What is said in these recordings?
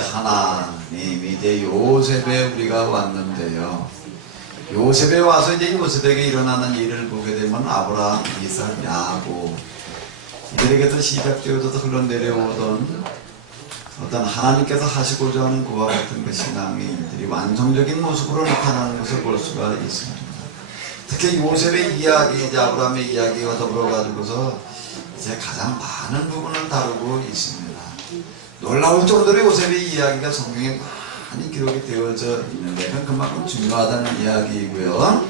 하나님 이제 요셉에 우리가 왔는데요. 요셉에 와서 이제 요셉에게 일어나는 일을 보게 되면 아브라함, 이삭, 야곱 이들에게도 시작되어서 흘러내려오던 어떤 하나님께서 하시고자 하는 그와 같은 그 신앙의 일들이 완성적인 모습으로 나타나는 것을 볼 수가 있습니다. 특히 요셉의 이야기, 이제 아브라함의 이야기와 더불어 가지고서 이제 가장 많은 부분을 다루고 있습니다. 놀라울 정도로 요셉의 이야기가 성경에 많이 기록이 되어져 있는데 그건 그만큼 중요하다는 이야기이고요.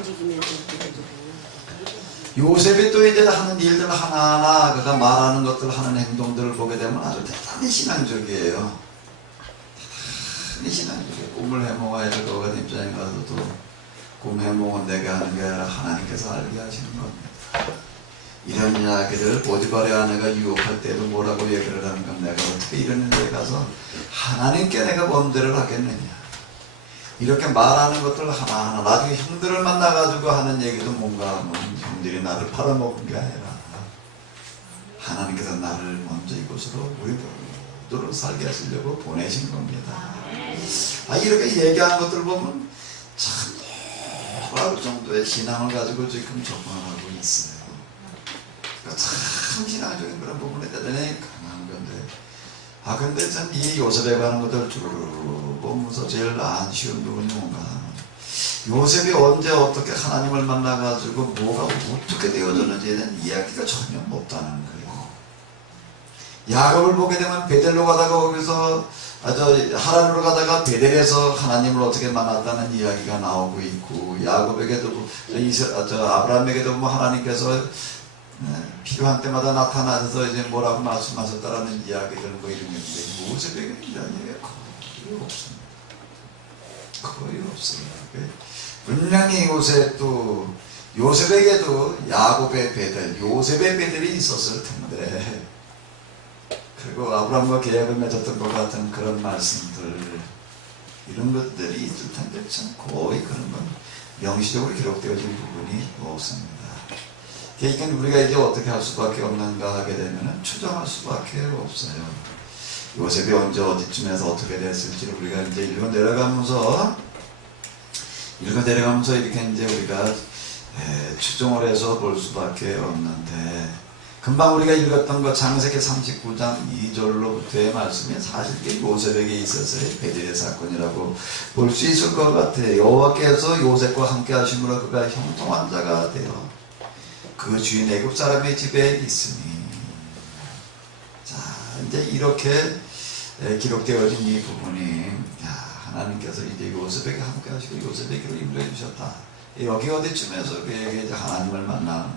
요셉이 또 이제 하는 일들 하나하나 그가 말하는 것들 하는 행동들을 보게 되면 아주 대단히 신앙적이에요. 대단히 신앙적이에요. 꿈을 해몽해야 될 것 같은 입장에 가서도 꿈 해몽은 내게 하는 게 아니라 하나님께서 알게 하시는 겁니다. 이런 이야기를 보디발의 아내가 유혹할 때도 뭐라고 얘기를 하는 건 내가 어떻게 이런 일에 가서 하나님께 내가 범죄를 하겠느냐. 이렇게 말하는 것들 하나하나 나중에 형들을 만나가지고 하는 얘기도 뭔가 하면 형들이 나를 팔아먹은 게 아니라 하나님께서 나를 먼저 이곳으로 우리 모두를 살게 하시려고 보내신 겁니다. 이렇게 얘기하는 것들 보면 참 놀라울 정도의 신앙을 가지고 지금 접근하고 있어요. 그러니까 참 신앙적인 그런 부분에 대단히 강한 건데 근데 전 이 요셉에 관한 것들 쭉 보면서 제일 안 쉬운 부분이 뭔가 요셉이 언제 어떻게 하나님을 만나가지고 뭐가 어떻게 되어졌는지에 대한 이야기가 전혀 없다는 거예요. 야곱을 보게 되면 베델로 가다가 거기서 하란으로 가다가 베델에서 하나님을 어떻게 만났다는 이야기가 나오고 있고 야곱에게도 아브라함에게도 뭐 하나님께서 필요한 때마다 나타나셔서 이제 뭐라고 말씀하셨다라는 이야기들 뭐 이런 게 있는데 요셉에게는 이런 얘기가 거의 없습니다. 거의 없습니다. 분명히 요셉에게도 야곱의 베델, 요셉의 베델이 있었을 텐데 그리고 아브라함과 계약을 맺었던 것 같은 그런 말씀들 이런 것들이 있을 텐데 참 거의 그런 건 명시적으로 기록되어진 부분이 없습니다. 그러니까 우리가 이제 어떻게 할 수밖에 없는가 하게 되면 추정할 수밖에 없어요. 요셉이 언제 어디쯤에서 어떻게 됐을지를 우리가 이제 읽어 내려가면서 이렇게 이제 우리가 추정을 해서 볼 수밖에 없는데 금방 우리가 읽었던 것 창세기 39장 2절로부터의 말씀이 사실 이게 요셉에게 있어서의 베델의 사건이라고 볼 수 있을 것 같아요. 여호와께서 요셉과 함께 하심으로 그가 형통한 자가 되어 그 주인 애굽 사람의 집에 있으니 자 이제 이렇게 기록되어진 이 부분이 하나님께서 이제 요셉에게 함께 하시고 요셉에게로 인도해 주셨다. 여기 어디쯤에서 그에게 이제 하나님을 만나는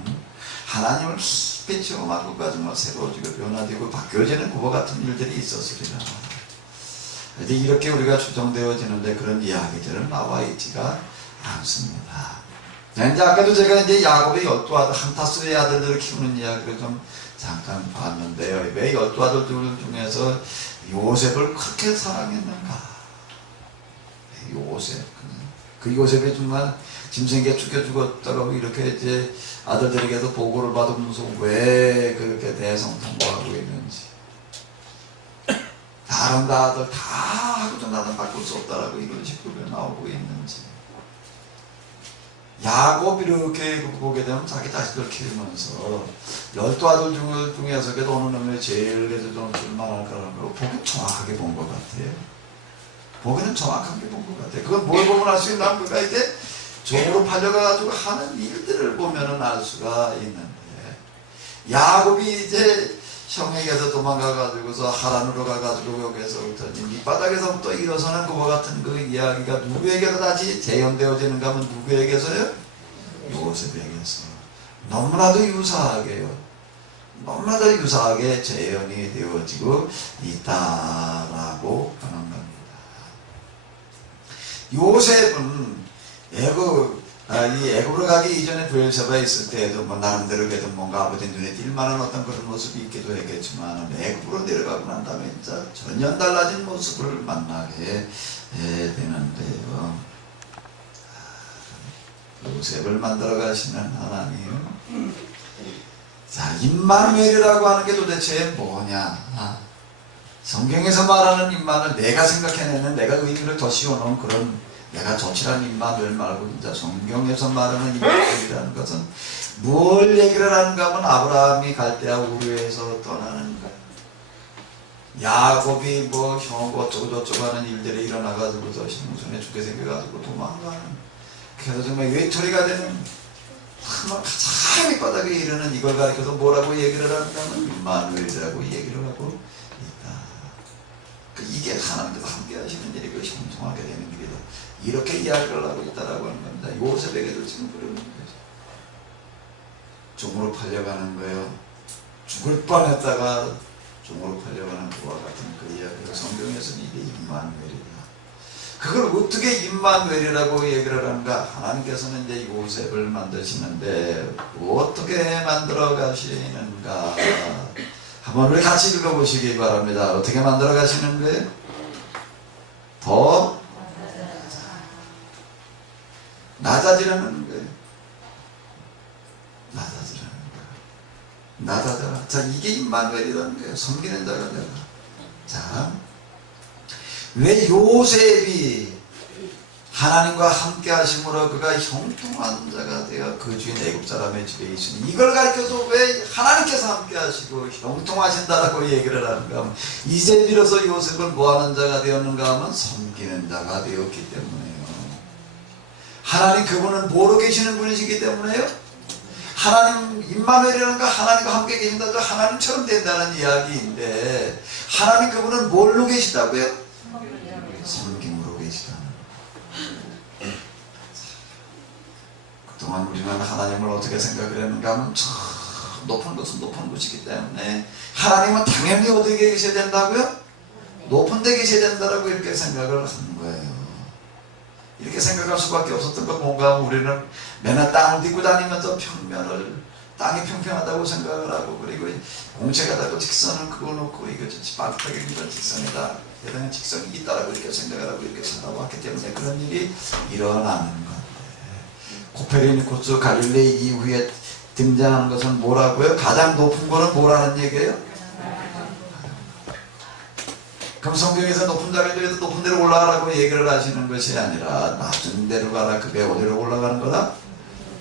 하나님을 깊이 체험하고 정말 새로워지고 변화되고 바뀌어지는 그와 같은 일들이 있었으리라. 이제 이렇게 우리가 추정되어지는데 그런 이야기들은 나와 있지가 않습니다. 이제 아까도 제가 이제 야곱의 12아들 한타스의 아들들을 키우는 이야기를 좀 잠깐 봤는데요. 왜 12아들 중에서 요셉을 그렇게 사랑했는가? 요셉, 그 요셉이 정말 짐승에게 죽여 죽었다고 이렇게 이제 아들들에게도 보고를 받으면서 왜 그렇게 대성통곡하고 있는지 다른 아들 다 하고도 나는 바꿀 수 없다라고 이런 식으로 나오고 있는지 야곱 이렇게 보게 되면 자기 자식을 키우면서 12아들 중에서 그래도 어느 놈이 제일 그래도 좀 쓸만할 거라는 걸 보기 정확하게 본 것 같아요. 보기는 정확하게 본 것 같아요. 그건 뭘 보면 알 수 있나? 그가 이제 종으로 팔려가지고 하는 일들을 보면은 알 수가 있는데 야곱이 이제 형에게서 도망가가지고서 하란으로 가가지고 여기서부터 밑바닥에서부터 일어서는 그와 같은 그 이야기가 누구에게서 다시 재현되어지는가 하면 누구에게서요? 요셉에게서. 너무나도 유사하게요. 너무나도 유사하게 재현이 되어지고 있다라고 하는 겁니다. 요셉은 이 애굽으로 가기 이전에 브엘세바에 있을 때에도 뭐 나름대로 그래도 뭔가 아버지 눈에 띌만한 어떤 그런 모습이 있기도 했겠지만 애굽으로 내려가고 난 다음에 진짜 전혀 달라진 모습을 만나게 되는데요. 요셉을 만들어 가시는 하나님. 자, 임마누엘이라고 하는 게 도대체 뭐냐? 성경에서 말하는 임마누엘, 내가 생각해내는, 내가 의미를 더 씌워놓은 그런 내가 조칠한 임마누엘 말고 진짜 성경에서 말하는 임마누엘이라는 것은 뭘 얘기를 하는가 하면 아브라함이 갈대아 우르에서 떠나는 거야. 야곱이 뭐 형 어쩌고 저쩌고 하는 일들이 일어나가지고서 신문선에 죽게 생겨가지고 도망가는, 그래서 정말 외톨이가 되는 가장 밑바닥에 이르는 이걸 가리켜서 뭐라고 얘기를 하는가 하면 임마누엘이라고 얘기를 하고 있다. 이게 하나님께서 함께 하시는 일이고 형통하게 되는 일이다. 이렇게 이야기를 하고 있다라고 하는 겁니다. 요셉에게도 지금 그러는 거죠. 종으로 팔려가는 거예요. 죽을 뻔했다가 종으로 팔려가는 그와 같은 그 이야기를 성경에서는 이게 임마누엘이다. 그걸 어떻게 임마누엘이라고 얘기를 하는가? 하나님께서는 이제 요셉을 만드시는데 어떻게 만들어 가시는가? 한번 우리 같이 읽어보시기 바랍니다. 어떻게 만들어 가시는 거예요? 더 낮아지라는 거예요. 낮아지라는 거예요. 낮아져라. 자, 이게 임마누엘이라는 거예요. 섬기는 자가 되라. 자, 왜 요셉이 하나님과 함께 하심으로 그가 형통한 자가 되어 그 주인 애굽 사람의 집에 있으니, 이걸 가르쳐서 왜 하나님께서 함께 하시고 형통하신다라고 얘기를 하는가 하면, 이제 비로소 요셉을 뭐하는 자가 되었는가 하면 섬기는 자가 되었기 때문에요. 하나님 그분은 뭐로 계시는 분이시기 때문에요. 하나님 임마누엘이라는 거 하나님과 함께 계신다죠. 하나님처럼 된다는 이야기인데, 하나님 그분은 뭘로 계시다고요? 섬김으로 계시다는. 그동안 우리는 하나님을 어떻게 생각을 했는가 하면 저 높은 곳은 높은 곳이기 때문에 하나님은 당연히 어디에 계셔야 된다고요? 높은 데 계셔야 된다라고 이렇게 생각을 하는 거예요. 이렇게 생각할 수밖에 없었던 건 뭔가 하면 우리는 맨날 땅을 딛고 다니면서 땅이 평평하다고 생각을 하고, 그리고 공책에다가 직선을 그어놓고 이거 빡빡하게 이런 직선이다, 대단한 직선이 있다라고 이렇게 생각을 하고 이렇게 살아왔기 때문에 그런 일이 일어나는 건데, 코페르니쿠스 갈릴레이 이후에 등장하는 것은 뭐라고요? 가장 높은 거는 뭐라는 얘기예요? 그럼 성경에서 높은 자가 되어서 높은 데로 올라가라고 얘기를 하시는 것이 아니라 낮은 데로 가라. 그게 어디로 올라가는 거다?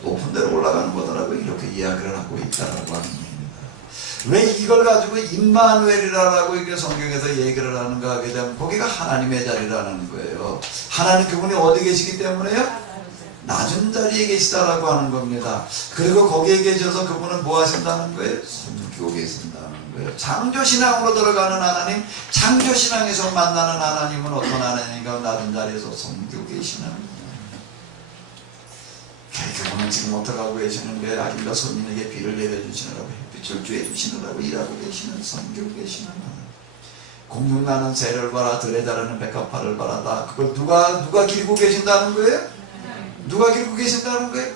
높은 데로 올라가는 거다라고 이렇게 이야기를 하고 있다라고 하는 얘기입니다. 왜 이걸 가지고 임마누엘이라고 이게 성경에서 얘기를 하는가 하게 되면 거기가 하나님의 자리라는 거예요. 하나님 그분이 어디 계시기 때문에요? 낮은 자리에 계시다라고 하는 겁니다. 그리고 거기에 계셔서 그분은 뭐 하신다는 거예요? 섬기고 계신다는 거예요. 창조신앙으로 들어가는 하나님, 창조신앙에서 만나는 하나님은 어떤 하나님인가? 낮은 자리에서 섬기고 계시는 하나님. 그분은 지금 어떻게 하고 계시는 게 아닙니다. 손님에게 비를 내려주시느라고, 햇빛을 쬐주시느라고 일하고 계시는, 섬기고 계시는 하나님. 공중나는 새를 봐라, 들에 자라는 백합화를 봐라. 다 그걸 누가 기르고 계신다는 거예요? 누가 기르고 계신다는 거예요?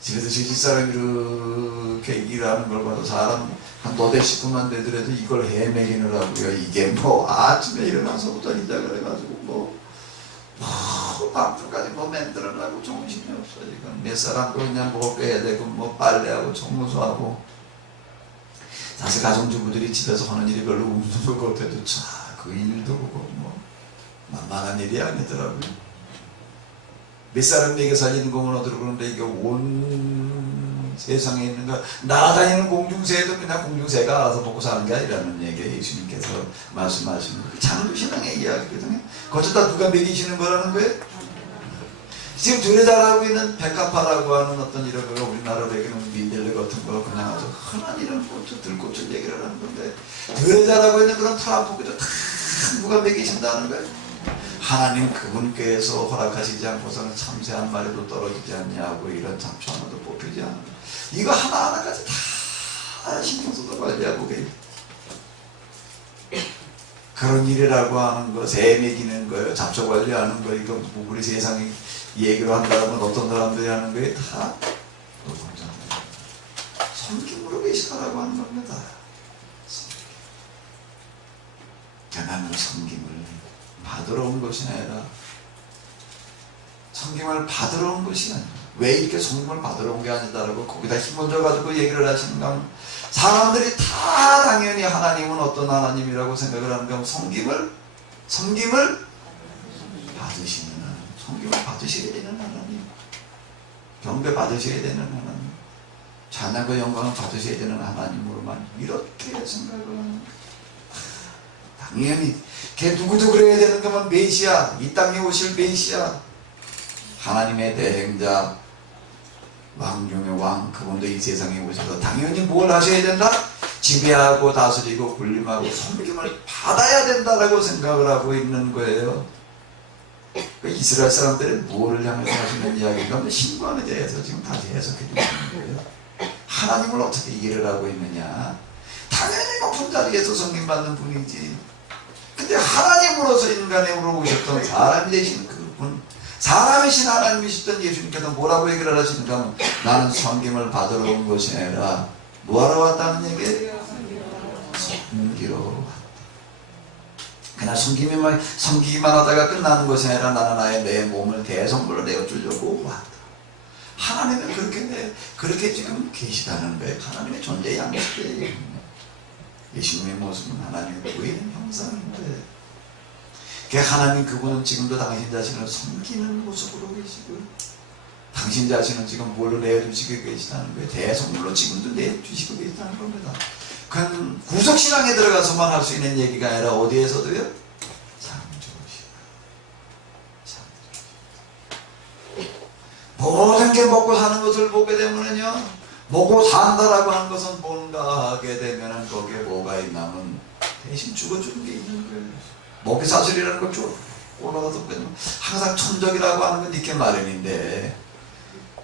집에서 집사람이 이렇게 일하는 걸 봐도 사람 한 너댓 식구만 되더라도 이걸 헤매기느라고요. 이게 뭐 아침에 일어나서부터 시작을 해가지고 밤중까지 만들어내고 정신이 없어. 지금 몇 사람도 그냥 빼야 되고 빨래하고 청소하고. 사실 가정주부들이 집에서 하는 일이 별로 없는 것 같아도 그 일도 그거 만만한 일이 아니더라고요. 몇 사람 에게 살리는 공은 어디로 그러는데 이게 온 세상에 있는 거 날아다니는 공중새도 그냥 공중새가 알아서 먹고 사는 게 아니라는 얘기에 예수님께서 말씀하시는 거예요. 창조신앙의 이야기거든요. 거기다 누가 먹이시는 거라는 거예요? 지금 들에 자라고 있는 백합화라고 하는 어떤 이런 거, 우리나라로 얘기하는 민들레 같은 거, 그냥 아주 흔한 이런 꽃을, 들꽃을 얘기를 하는 건데, 들에 자라고 있는 그런 파란포기도 다 누가 먹이신다는 거예요? 하나님 그분께서 허락하시지 않고서는 참새 한 마리도 떨어지지 않냐고, 이런 잡초 하나도 뽑히지 않고, 이거 하나하나까지 다 신경 써서 관리하고 계세요. 그런 일이라고 하는 거, 새 먹이는 거예요, 잡초 관리하는 거, 이거 우리 세상에 얘기로 한다면 어떤 사람들이 하는 거에 다 섬김으로 계시다라고 하는 겁니다. 하나님은 섬김을 받으러 온 것이 아니라, 섬김을 받으러 온 것이 아니라, 왜 이렇게 섬김을 받으러 온 게 아니다라고 거기다 힘을 줘가지고 얘기를 하시는가 하면, 사람들이 다 당연히 하나님은 어떤 하나님이라고 생각을 하는가 하면 섬김을 받으시는 하나님, 섬김을 받으셔야 되는 하나님, 경배 받으셔야 되는 하나님, 찬양과 영광을 받으셔야 되는 하나님으로만 이렇게 생각을 하는. 당연히 걔 누구도 그래야 되는 것만 메시아, 이 땅에 오실 메시아, 하나님의 대행자, 왕 중의 왕, 그분도 이 세상에 오셔서 당연히 뭘 하셔야 된다? 지배하고 다스리고 군림하고 섬김을 받아야 된다라고 생각을 하고 있는 거예요. 이스라엘 사람들이 무엇을 향해서 하시는 이야기인가? 신관에 대해서 지금 다시 해석해 주시는 거예요. 하나님을 어떻게 이해를 하고 있느냐? 당연히 높은 자리에서 섬김받는 분이지. 근데 하나님으로서 인간으로 오셨던 사람이 되신 그분, 사람이신 하나님이셨던 예수님께서 뭐라고 얘기를 하시는가 하면 나는 섬김을 받으러 온 것이 아니라 뭐하러 왔다는 얘기예요? 섬기러 왔다. 그냥 섬기기만 하다가 끝나는 것이 아니라 나는 아예 내 몸을 대성물로 내어주려고 왔다. 하나님은 그렇게 지금 계시다는 거예요. 하나님의 존재 양식이에요. 예수님의 모습은 하나님의 보이는 형상인데, 하나님 그분은 지금도 당신 자신을 섬기는 모습으로 계시고, 당신 자신은 지금 뭘로 내어주시고 계시다는 거예요. 대성물로 지금도 내어주시고 계시다는 겁니다. 그건 구속신앙에 들어가서만 할 수 있는 얘기가 아니라 어디에서도요? 창조신앙. 모든 게 먹고 사는 것을 보게 되면요, 먹고 산다라고 하는 것은 뭔가 하게 되면 거기에 뭐가 있냐면 대신 죽어주는 게 있는 거예요. 먹이 사슬이라는 걸 쭉 올라가서 항상 천적이라고 하는 건 니께 마련인데,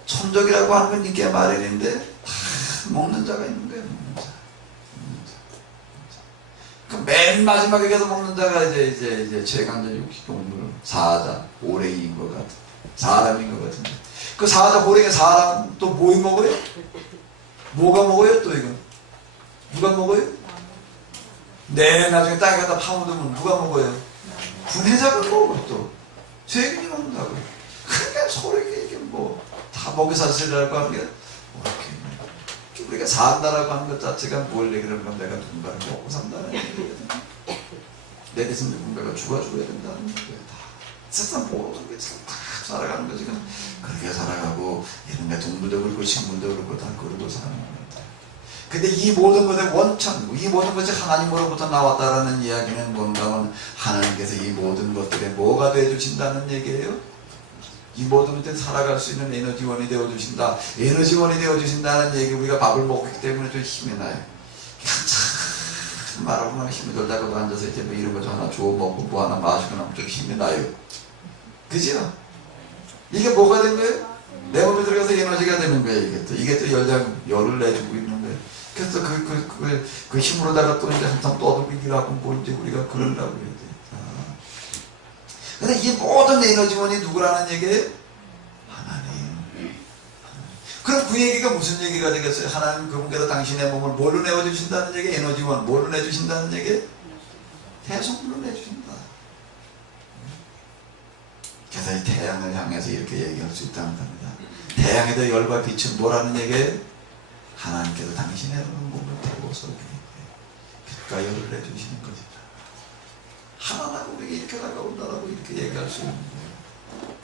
천적이라고 하는 건 니께 마련인데 다 먹는 자가 있는 거예요. 맨 마지막에 계속 먹는 자가 이제 최강자 육식동물 사자 호랭이인 것 같은, 사람인 것 같은데, 그 사자 호랭이 사람 또 뭐 먹어요? 뭐가 먹어요? 또 이거 누가 먹어요? 네, 나중에 땅에 갖다 파묻으면 누가 먹어요? 분해자가 먹어요. 또 세균이 먹는다고요. 그러니까 서로 이게 뭐 다 먹이 사슬이라고 하는 게 이렇게 우리가 산다라고 하는 것 자체가 뭘 얘기를 하면 내가 누군가를 먹고 산다는 얘기거든요. 내 대신 누군가가 죽어줘야 된다는 거예요. 다 세상 모든 게 다 살아가는 거 지금 그렇게 살아가고, 이런 게 동물도 그렇고 식물도 그렇고 다 그러고 사는 겁니다. 근데 이 모든 것의 원천, 이 모든 것이 하나님으로부터 나왔다라는 이야기는 뭔가 하면 하나님께서 이 모든 것들에 뭐가 되어주신다는 얘기예요? 이 모든 것들이 살아갈 수 있는 에너지원이 되어주신다. 에너지원이 되어주신다는 얘기, 우리가 밥을 먹기 때문에 좀 힘이 나요. 참 말하고 나면 힘이 돌다가도 앉아서 이제 뭐 이런 거 저 하나 주워 먹고 뭐 하나 마시고 나면 좀 힘이 나요. 그죠? 이게 뭐가 된 거예요? 내 몸에 들어가서 에너지가 되는 거예요. 이게 또 열을 내주고 있는 거예요. 그래서 그 힘으로다가 또 이제 한참 떠들기라고 뭐 이제 우리가 그러려고 해야 돼. 근데 이 모든 에너지원이 누구라는 얘기예요? 하나님. 그럼 그 얘기가 무슨 얘기가 되겠어요? 하나님 그분께서 당신의 몸을 뭘로 내어주신다는 얘기? 에너지원 뭘로 내주신다는 얘기? 대성물로 내주신다. 그래서 이 태양을 향해서 이렇게 얘기할 수 있다는 겁니다. 태양에도 열과 빛은 뭐라는 얘기예요? 하나님께서 당신의 몸을 태워서 빛과 열을 내주시는 것이다. 하나님 우리에게 이렇게 다가온다라고 이렇게 얘기할 수 있는 거예요.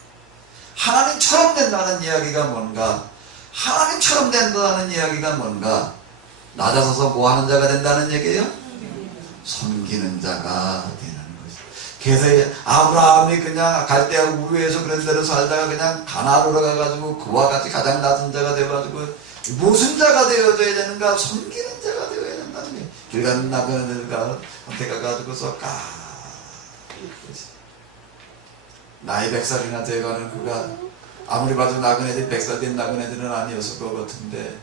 하나님처럼 된다는 이야기가 뭔가? 하나님처럼 된다는 이야기가 뭔가? 낮아서서 뭐 하는 자가 된다는 얘기예요? 섬기는 자가 되는 거죠. 그래서 아브라함이 그냥 갈대아 우르에서 그런 데로 살다가 그냥 가나안으로 가가지고 그와 같이 가장 낮은 자가 되어가지고 무슨 자가 되어져야 되는가? 섬기는 자가 되어야 된다는 거예요. 길 가는 나그네들과 한테 가가지고서 나이 100살이나 돼가는 그가 아무리 봐도 나그네들이 100살 된 나그네들은 아니었을 것 같은데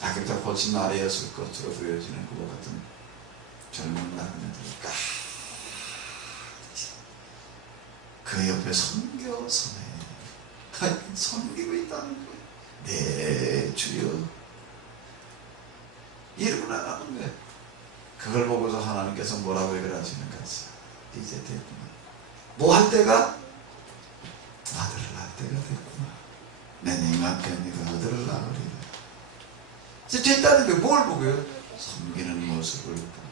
자기보다 훨씬 아래였을 것으로 보여지는 그와 같은 젊은 나그네들 그 옆에 섬겨서네 섬기고 있다는 거예요. 네 주여 이러고 나가는 거예요. 그걸 보고서 하나님께서 뭐라고 얘기를 하시는가? 이제 됐구나. 뭐 할 때가? 아들을 낳을 때가 됐구나. 내 능한 편이 그 아들을 낳으리라. 됐다는 게 뭘 보고요? 섬기는 모습을 보고.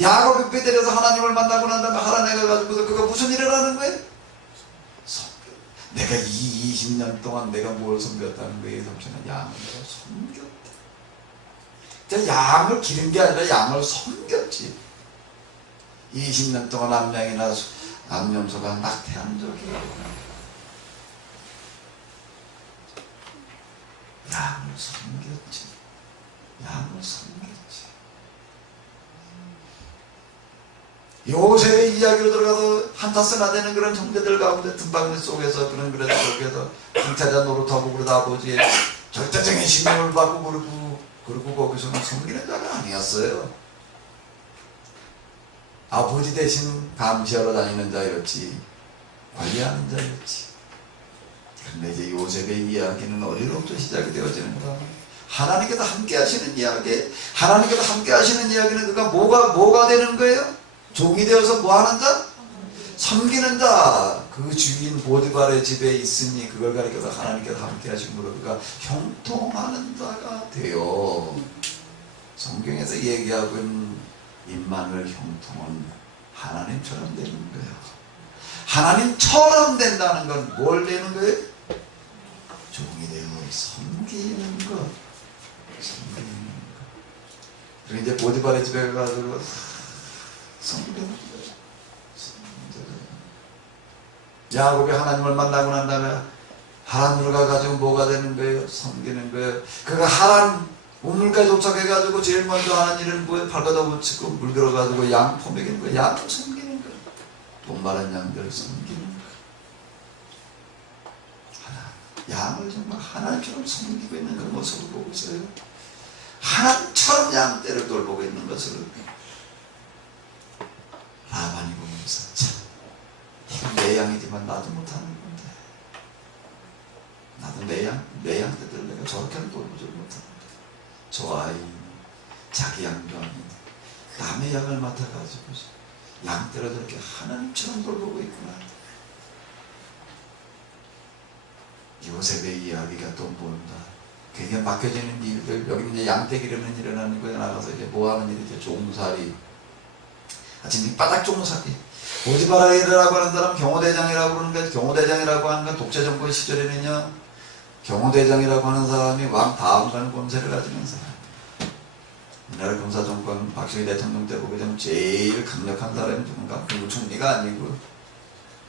야곱이 베델에서 하나님을 만나고 난 다음에 하나님을 가지고서 그가 무슨 일을 하는 거예요? 섬겨. 내가 20년 동안 내가 뭘 섬겼다는 거예요? 삼촌은 양을 섬겼다. 양을 기른 게 아니라 양을 섬겼지. 20년 동안 암양이나 암염소가 낙태한 적이 양을 섬겼지. 양을 섬겼지. 요셉의 이야기로 들어가서 한타스나 되는 그런 형제들 가운데 틈바구니 속에서 그런 속에서 강타자 노릇하고 그러다 아버지의 절대적인 신명을 받고 그리고 거기서는 섬기는 자가 아니었어요. 아버지 대신 감시하러 다니는 자였지, 관리하는 자였지. 그런데 이제 요셉의 이야기는 어디로부터 시작이 되어지는가? 하나님께서 함께 하시는 이야기, 하나님께서 함께 하시는 이야기는 그가 뭐가 되는 거예요? 종이 되어서 뭐 하는 자? 섬기는 자. 그 주인 보디발의 집에 있으니 그걸 가리켜서 하나님께서 함께 하심으로 그가 형통하는 자가 돼요. 성경에서 얘기하고 있는 임마누엘 형통은 하나님처럼 되는 거예요. 하나님처럼 된다는 건 뭘 되는 거예요? 종이 되고 섬기는 것. 섬기는 것. 그리고 이제 보디발의 집에 가가지고 섬기는 거예요. 야곱이 하나님을 만나고 난 다음에 하란으로 가가지고 뭐가 되는 거예요? 섬기는 거예요. 그가 하란 우물까지 도착해가지고 제일 먼저 하는 일은 뭐예요? 발가락 붙이고 물 들어가지고 양 포먹이는 거예요. 양을 섬기는 거예요. 돈 많은 양들을 섬기는 거예요. 양을 정말 하나님처럼 섬기고 있는 그 모습을 보고 있어요. 하나님처럼 양떼를 돌보고 있는 것을 라반이 보면서 참 이건 내 양이지만 나도 못하는 건데, 나도 내 양떼들 내가 저렇게는 돌보지 못하는데, 저 아이 자기 양도 아닌 남의 양을 맡아가지고 양떼를 저렇게 하나님처럼 돌보고 있구나. 요셉의 이야기가 또 뭔가 그게 맡겨지는 일들, 여기 이제 양떼 기르는 일어나는 거에 나가서 이제 뭐 하는 일이죠? 종살이. 아침 밑바닥 종살이. 보디바라라고 하는 사람 경호대장이라고 그러는 거예요. 경호대장이라고 하는 건 독재정권 시절에는요, 경호대장이라고 하는 사람이 왕 다음가는 권세를 가지는 사람. 우리나라 검사정권 박정희 대통령 때 보게 되면 제일 강력한 사람이 누군가? 국무총리가 아니고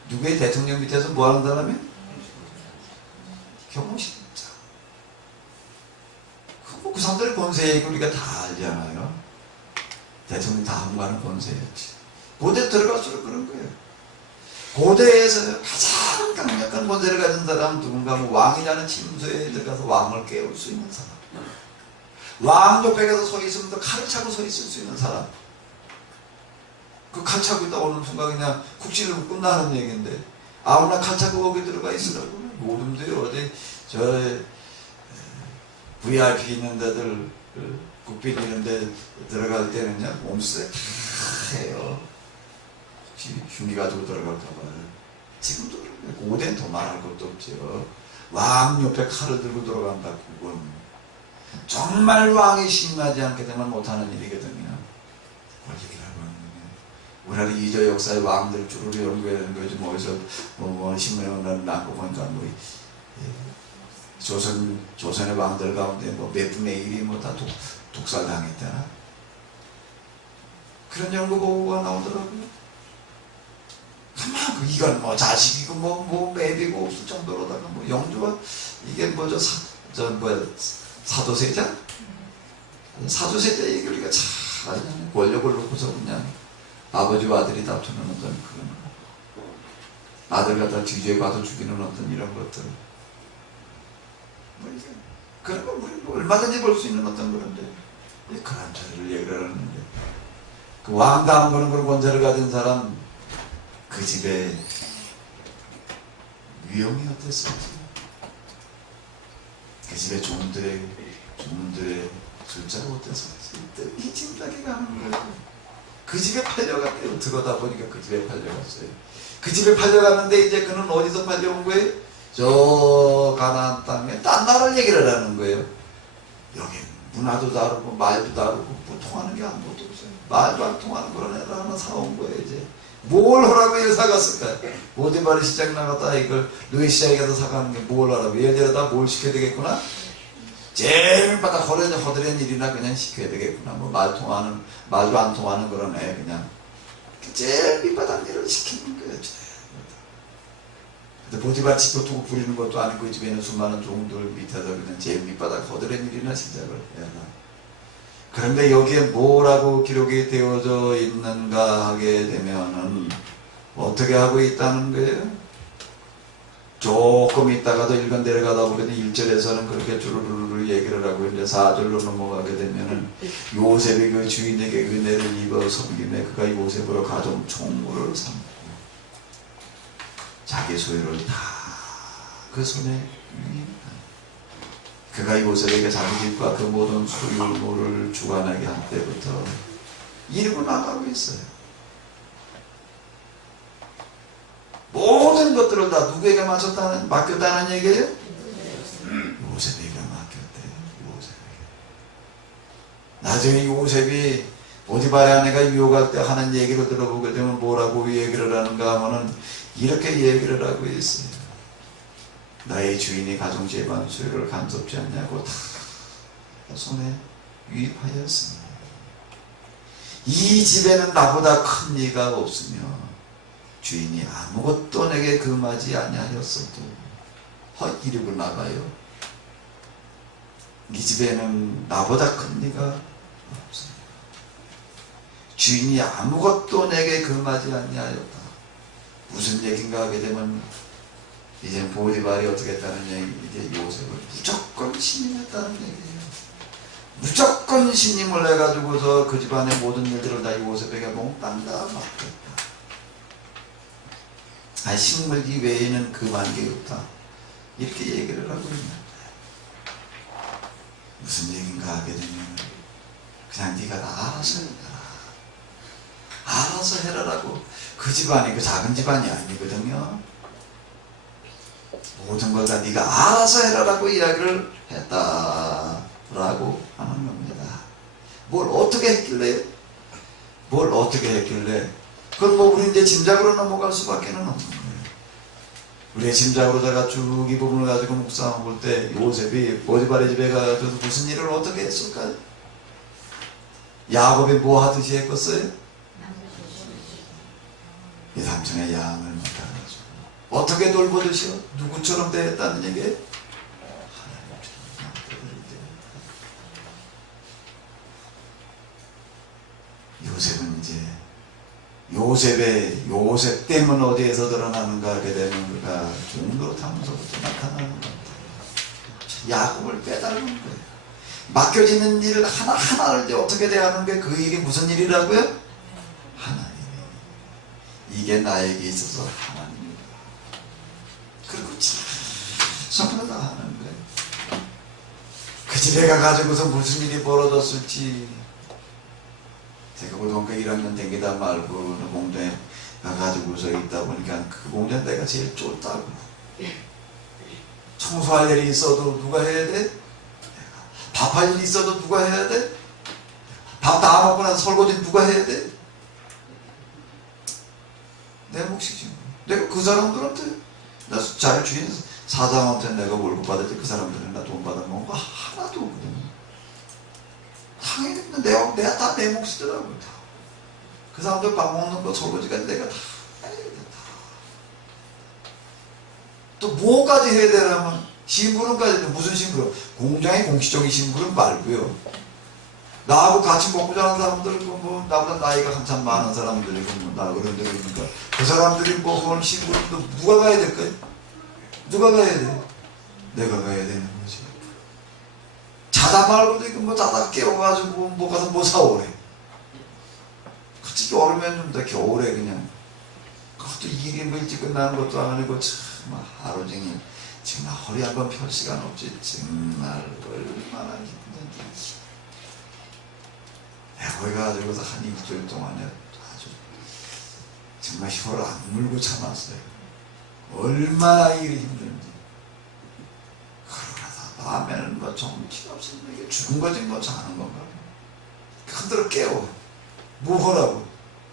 누구의 대통령 밑에서 뭐 하는 사람이? 경호실장. 그 사람들의 권세 얘기 우리가 다 알잖아요. 대통령 다음가는 권세였지. 고대 들어갈수록 그런 거예요. 고대에서 가장 강력한 권세를 가진 사람은 누군가 뭐 왕이라는 침소에 들어가서 왕을 깨울 수 있는 사람. 왕 옆에 가서 서 있으면 칼을 차고 서 있을 수 있는 사람. 그 칼 차고 있다 오는 순간 그냥 국지를 끝나는 얘기인데, 아무나 칼 차고 거기 들어가 있으라고. 모름도요. 어디 저 VIP 있는 데들, 국빈 있는 데 들어갈 때는요, 몸수에 다 해요. 흉기 가지고 들어갈까봐. 지금도 그런 거예요. 고대는 더 말할 것도 없죠. 왕 옆에 칼을 들고 들어간다. 그건 정말 왕이 신임하지 않게 되면 못하는 일이거든요. 권력이라고 하는 게. 우리나라 이조 역사의 왕들을 주로 연구하는 거지. 뭐 어디서 신문에 나고 보니까 조선의 왕들 가운데 몇 분의 1이 다 독살당했다. 그런 연구 보고가 나오더라고요. 가만 이건 자식이고 매비고 없을 정도로다가 영주가 이게 사도세자? 사도세자 얘기 우리가 잘 아는, 권력을 놓고서 그냥 아버지와 아들이 다투는 어떤 그런 거, 아들 갖다 뒤지에 가서 죽이는 어떤 이런 것들, 그런 거 우리 얼마든지 볼 수 있는 어떤 그런데, 그런 자를 얘기를 하는데, 그 왕다운 그런 권세를 가진 사람, 그 집에 위험이 어땠을지, 그 집에 종들의 숫자가 어땠을지 이 짐작이 가는 거예요. 그 집에 팔려갔대요. 들어다 보니까 그 집에 팔려갔어요. 그 집에 팔려갔는데 이제 그는 어디서 팔려온 거예요? 저 가나안 땅에 딴 나라를 얘기를 하는 거예요. 여기 문화도 다르고 말도 다르고 뭐 통하는 게 아무것도 없어요. 말도 안 통하는 그런 애를 하나 사온 거예요. 이제 뭘 하라고 얘를 사갔을까요? 모디바리 시장 나갔다 이걸 루이 시장에 가서 사가는 게 뭘 하라고 얘들에다 뭘 시켜야 되겠구나? 제일 바닥 허드렛 일이나 그냥 시켜야 되겠구나. 뭐 말 통하는 말도 안 통하는 그런 애 그냥 제일 밑바닥 일을 시키는 거예요. 근데 보디바리 집도 두고 부리는 것도 아니고 그 집에 있는 수많은 종들 밑에서 그냥 제일 밑바닥 허드렛 일이나 시작을 해야 하나. 그런데 여기에 뭐라고 기록이 되어져 있는가 하게 되면은 어떻게 하고 있다는 거예요? 조금 있다가도 일간 내려가다 보면 1절에서는 그렇게 주르르르 얘기를 하고 이제 4절로 넘어가게 되면은 요셉이 그 주인에게 은혜를 입어 섬김에 그가 요셉으로 가져온 총물을 삼고 자기 소유를 다 그 손에 그가 요셉에게 자기 집과 그 모든 소유물을 주관하게 한 때부터 이루고 나가고 있어요. 모든 것들을 다 누구에게 맡겼다는 얘기예요? 요셉에게 맡겼대요. 요셉에게. 나중에 요셉이 보디발의 아내가 유혹할 때 하는 얘기를 들어보게 되면 뭐라고 얘기를 하는가 하면은 이렇게 얘기를 하고 있어요. 나의 주인이 가정 재반 소유를 간섭지 않냐고 다 손에 유입하였습니다. 이 집에는 나보다 큰 이가 없으며 주인이 아무것도 내게 금하지 아니하였어도 이러고 나가요. 이 집에는 나보다 큰 이가 없으며 주인이 아무것도 내게 금하지 아니하였다. 무슨 얘기인가 하게 되면 이제 보디발이 어떻게 했다는 얘기, 이제 요셉을 무조건 신임했다는 얘기예요. 무조건 신임을 해가지고서 그 집안의 모든 일들을 다 요셉에게 몽땅 다 맡겼다. 식물기 외에는 금한 게 없다. 이렇게 얘기를 하고 있는데 무슨 얘기인가 하게 되면 그냥 네가 알아서 해라. 알아서 해라라고. 그 집안이 그 작은 집안이 아니거든요. 모든 걸 다 네가 알아서 해라라고 이야기를 했다라고 하는 겁니다. 뭘 어떻게 했길래? 뭘 어떻게 했길래? 그건 뭐 우리 이제 짐작으로 넘어갈 수밖에 없는 거예요. 우리의 짐작으로다가 쭉 이 부분을 가지고 묵상해 볼 때 요셉이 보디발의 집에 가서 무슨 일을 어떻게 했을까요? 야곱이 뭐 하듯이 했겠어요? 이 삼촌의 양을 맡아가지고 어떻게 돌보듯이요? 누구처럼 대했다는 얘기예요? 요셉은 이제 요셉 때문 어디에서 드러나는가 하게 되면 그가 종으로 타면서부터 나타나는 겁니다. 야곱을 빼달는 거예요. 맡겨지는 일 하나하나를 이제 어떻게 대하는 게 그 일이 무슨 일이라고요? 하나님이. 이게 나에게 있어서 하나님이다. 그리고 전부 다 하는 거예요. 그 집에 가가지고서 무슨 일이 벌어졌을지 제가 고등학교 1학년 댕기다 말고 공장에 가가지고서 있다 보니까 그 공장 내가 제일 쫄다고. 청소할 일이 있어도 누가 해야 돼? 밥할 일이 있어도 누가 해야 돼? 밥 다 먹고 나서 설거지 누가 해야 돼? 내 몫이지. 내가 그 사람들한테 나 자료 주인 사장한테 내가 월급 받을 때 그 사람들은 나 돈 받아 먹은 거 하나도 없거든. 당연히 내가 다 내 몫이더라고요. 그 사람들 밥 먹는 거 설거지까지 내가 다 해야 된다. 또 뭐까지 해야 되냐면 심부름까지. 무슨 심부름? 공장의 공식적인 심부름 말고요. 나하고 같이 먹고 자는 사람들, 뭐 나보다 나이가 한참 많은 사람들이고 뭐 나 어른들이니까 그 사람들이 뭐 그걸 심부름도 누가 가야 될까요? 누가 가야 돼? 내가 가야 되는 거지. 자다 말고도 이거 뭐 자다 깨워가지고 뭐 가서 뭐 사오래. 솔직히 여름에는 좀 더 겨울에 그냥 그것도 일이 뭐 일찍 끝나는 것도 아니고 정말 하루 종일 정말 허리 한번 펼 시간 없지. 정말 얼마나 힘든지. 내가 거기 가지고서 한 일주일 동안에 아주 정말 혀를 안 물고 참았어요. 얼마나 일이 힘든지. 그러고 나서 밤에는 뭐 정신없이 이게 죽은 거지 뭐 자는 건가. 흔들어 깨워. 뭐 하라고?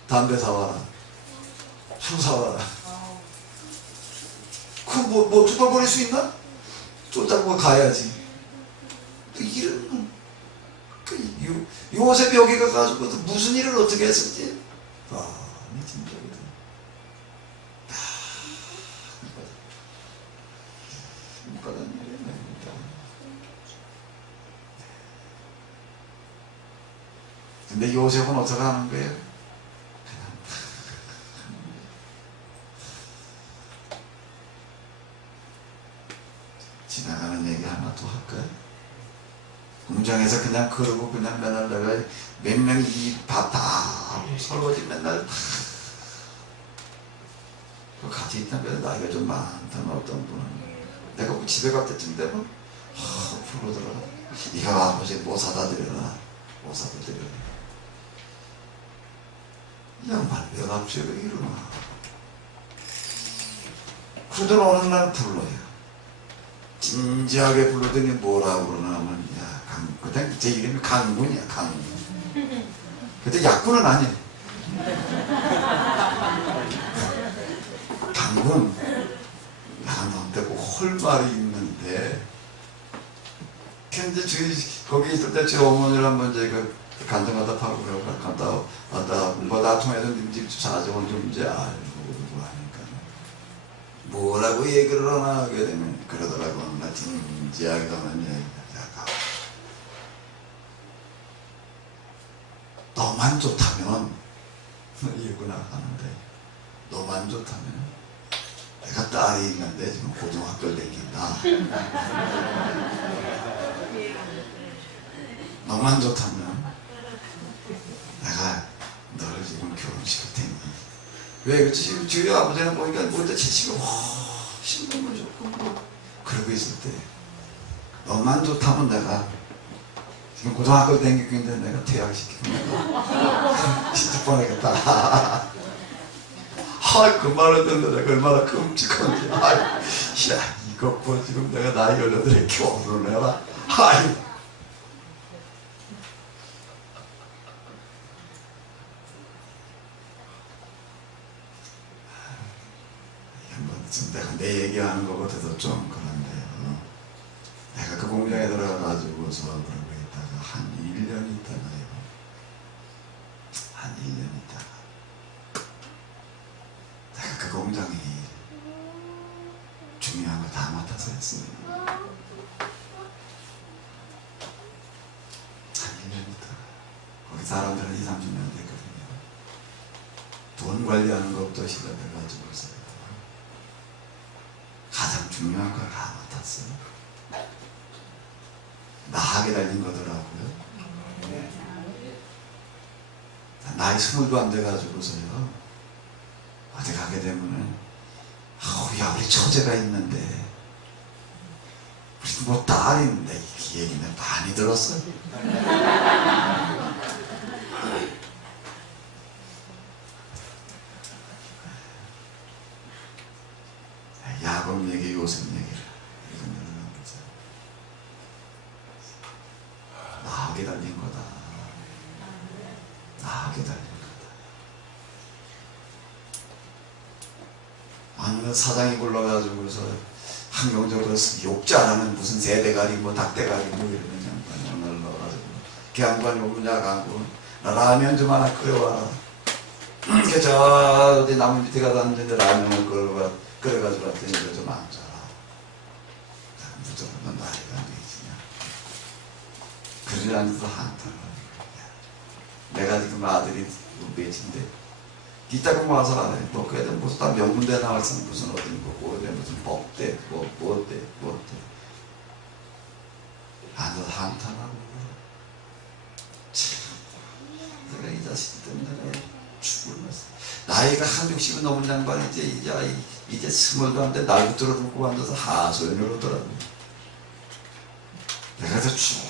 담배 사와라. 술 사와라. 뭐 뚜벅거릴 수 있나? 쫓아고 가야지. 이런 요셉이 여기 가가지고 무슨 일을 어떻게 했을지. 아니 진짜 힘받은 일이네. 근데 요셉은 어떻게 하는 거예요? 지나가는 얘기 하나 또 할까요? 공장에서 그냥 그러고 그냥 맨날 내가 몇 명이 이 밥 다 설거지 맨날 같이 있다면 나이가 좀 많다는 어떤 분은 내가 뭐 집에 갈 때쯤 되면 부르더라. 네가 아버지 뭐 사다 드려라. 뭐 사다 드려라. 이 양반 왜 갑자기 일어나. 그러더니 어느 날 불러요. 진지하게 불러더니 뭐라고 그러냐면 야 그때 제 이름이 강군이야. 강군. 그때 약군은 아니에요. 강군. 나한테 홀 말이 있는데 근데 거기 있을 때 제 어머니를 한번 그 간장 갖다 파고 그러고 갔다 왔다 뭐 나 통해서 님 집 사정을 좀 이제 알고 하니까 뭐라고 얘기를 하나 하게 되면 그러더라고. 나 진지하게 하는 얘기가 너만 좋다면 이구나 하는데 너만 좋다면 내가 딸이 있는데 지금 고등학교를 다닌다. 너만 좋다면 내가 너를 지금 결혼시킬 테니. 왜 그렇지? 지금 주위 아버지는 보니까 뭔데 채식이 신경을 좋고 뭐 그러고 있을 때 너만 좋다면 내가 지금 고등학교 다니고 있는데 내가 퇴학시키고 내가 시집 보내겠다. 그 말을 듣는데 내가 얼마나 끔찍한지. 야 이거 뭐 지금 내가 나이 18에 결혼을 해라. 지금 내가 내 얘기하는 것 같아서 좀 그런데요. 내가 그 공장에 들어가가지고서 그러고 있다가 한 1년 있다가요. 한 1년 있다가 내가 그 공장이 중요한 거 다 맡아서 했습니다. 한 1년 있다가 거기 사람들은 20, 30년 됐거든요. 돈 관리하는 것부터 시작해가지고서 가장 중요한 걸 다 맡았어요. 나하게 달린 거더라고요. 나이 20도 안 돼가지고서요. 어디 가게 되면은 야 우리 처제가 있는데 우리 뭐 딸이 있는데 이 얘기는 많이 들었어요. 야곱 얘기, 요셉 얘기를 이런 거죠. 나하게 달린 거다. 나하게 달린 거다. 아니면 사장이 불러가지고서 항명적으로 욕지 안 하면 무슨 새대가리 뭐 닭대가리 뭐 이러는 양반을 넣어가지고 그 양반이 오면 야간고 나 라면 좀 하나 끓여와라. 저 어디 나무 밑에 가다 앉는데 라면을 끓여가지고 왔더니 이거 좀 앉아라. 무조건 나이가 안 되지냐. 그러지 않아서 한탄을 내가 지금 아들이 몇인데 이따가 와서 안 해. 뭐 그래도 무슨 다 명문대 나와서 무슨 어디 뭐 어디 무슨 법대 뭐 어때 앉아서 한탄하고 참 내가 이 자식 때문에 죽을 맛. 나이가 한 60이 넘은 양반이 이제 20도 안 돼 날부터 눕고 앉아서 하소연을 하더라고요. 내가 쭉